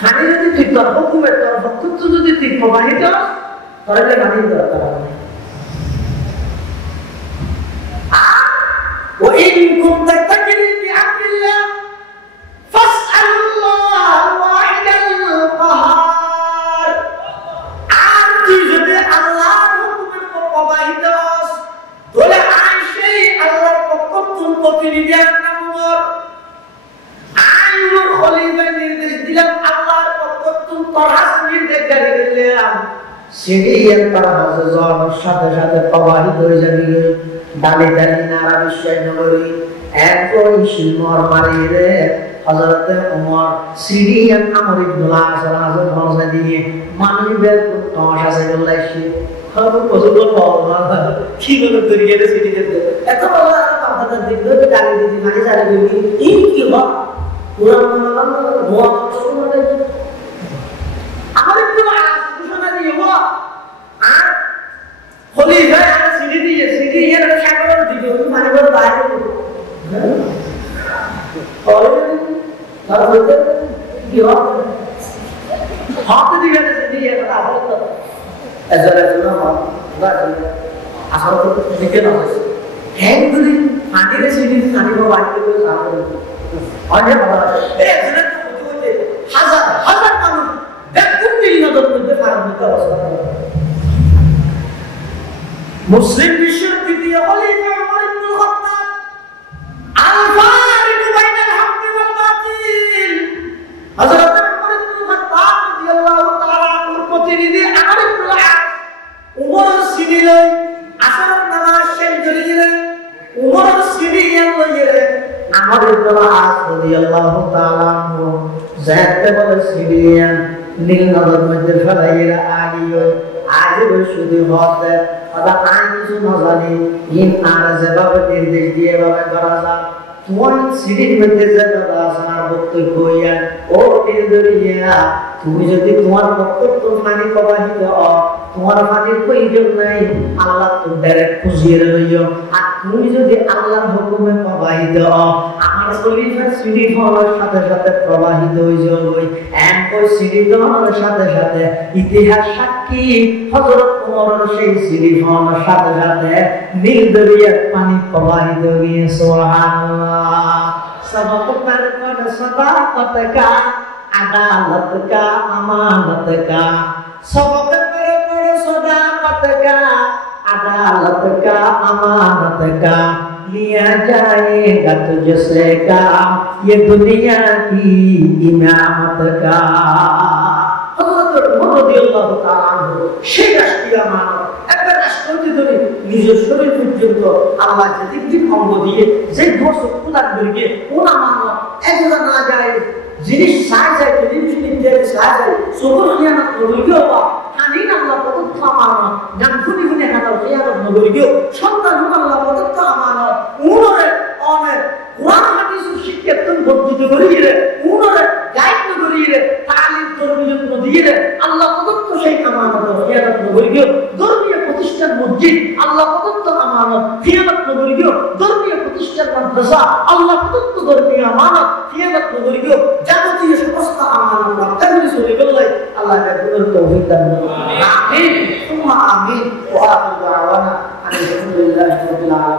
পানি যদি তুই তোর হুকুমে তোর ফকতুন যদি তুই প্রবাহিত তাহলে পানির দরকার হবে وإن كنت تجري بأمر الله فاسأل الله الواحد القهار তুই যদি আল্লাহর হুকুমের প্রবাহিত বলে আই সেই আল্লাহর পক্ষ তুল প্রতিনিধি নামর আই ওর খলিফা নির্দেশ দিলাম আল্লাহর পক্ষ তুল তরাস নির্দেশ জারি দিলাম সেটাই একবার হযরত সাথে সাথে প্রবাহিত হয়ে যাবে ডালি ডালি নারা বিশ্বাস নগরী একই শিলমর মারিয়ে হযরত ওমর সিরিয়ান আমর ইবনে আস রাজু ফরজা দিয়ে মানবের তমাশা সে বললাইছি হয়তো পছন্দ পাওয়া না কি বলে দরিয়ে সিটি দিতে এত বড় কথা দেখবে তো ডালি দিদি মানে জানি দিদি এই কি হয় পুরো মনলাম মোয়া শুনতে আমার একটু ঘোষণা দিয়ে আর খলিফা আর সিটি দিয়ে সিটি এর সাগর দিতে মানে বড় বাইরে তারা বলতে কি হবে হাত দিকে দিয়ে এটা বলতো এজরা জন্য আসলে তো দেখে না একদিন পানির সিটি পানি বাইরে করে সাগর অনেক ভালো এই এজরা তো হতে হাজার হাজার মানুষ দেখুন দিন নজর মধ্যে ফারামত অবস্থা মুসলিম বিশ্বের দ্বিতীয় খলিফা ওমর ইবনে খাত্তাব আল-ফারিক বাইনাল হক ওয়াল বাতিল হযরত ওমর ইবনে খাত্তাব রাদিয়াল্লাহু তাআলা আনহুর প্রতিনিধি আমর ইবনে আস ওমর সিদিলে আসরের নামাজ শেষ করে দিলেন ওমর সিদিয়ান লইয়ে আমর ইবনে আস রাদিয়াল্লাহু তাআলা আনহু যাতে বলে সিদিয়ান নীল নদের মধ্যে ফেলাইয়া আগিয়ে আজও শুধু হতে আদা আইনসু নজানি ইন আর যেভাবে নির্দেশ দিয়ে ভাবে করা যায় তোমার সিডির মধ্যে যে কথা আসার বক্তব্য হইয়া ও নির্দরিয়া তুমি যদি তোমার বক্তব্য পানি প্রবাহিত তোমার পানির প্রয়োজন নাই আল্লাহ তো ডাইরেক্ট খুঁজিয়ে লইও আর তুমি যদি আল্লাহর হুকুমে প্রবাহিত আমার খলিফার সিডি হওয়ার সাথে সাথে প্রবাহিত হয়ে যাবে একই সিডি হওয়ার সাথে সাথে ইতিহাস সাক্ষী হযরত ওমর সেই সিডি হওয়ার সাথে সাথে নির্দরিয়ার পানি প্রবাহিত হয়ে সুবহানাল্লাহ सबक पर कर सदाकत का अदालत का अमानत का सबक पर कर सदाकत इबादत का अदालत का अमानत का लिया जाएगा तुझसे काम ये दुनिया की इमामत का हज़रत उमर রাদিয়াল্লাহু তাআলা আনহু সেই রাষ্ট্রীয় আমানত একটা রাষ্ট্রপতি ধরে নিজের শরীর পর্যন্ত আল্লাহ যেদিক অঙ্গ দিয়ে যে দোষ প্রদান করিয়ে কোন আমানত একজন না যায় জিনিস সাহায্য টেলিভিশনে সাহায্য সকল খিয়ানত নগরীয় বা আনিন আল্লাহ প্রদত্ত আমানত জানফুনি ফুনি হানাল খিয়ানত নগরীয় সন্তান আল্লাহ প্রদত্ত আমানত উনরে অনেক কোরআন হাদিসের শিক্ষা তুমি বর্ধিত করিয়ে উনরে গাইড করিয়ে তালিম তরবিয়ত দিয়ে আল্লাহ প্রদত্ত সেই আমানত খিয়ানত নগরীয় ধর্মীয় প্রতিষ্ঠান মসজিদ আল্লাহ প্রদত্ত আমানত খিয়ানত নগরীয় ধর্মীয় প্রতিষ্ঠান মাদ্রাসা আল্লাহ প্রদত্ত ধর্মীয় আমানত খিয়ানত নগরীয় যাবতীয় সমস্ত আমানত রক্ষা করে চলে গেলে আল্লাহ তাআলা তৌফিক দান করুন আমিন সুম্মা আমিন ওয়া আখিরু দাওয়ানা আলহামদুলিল্লাহি রাব্বিল আলামিন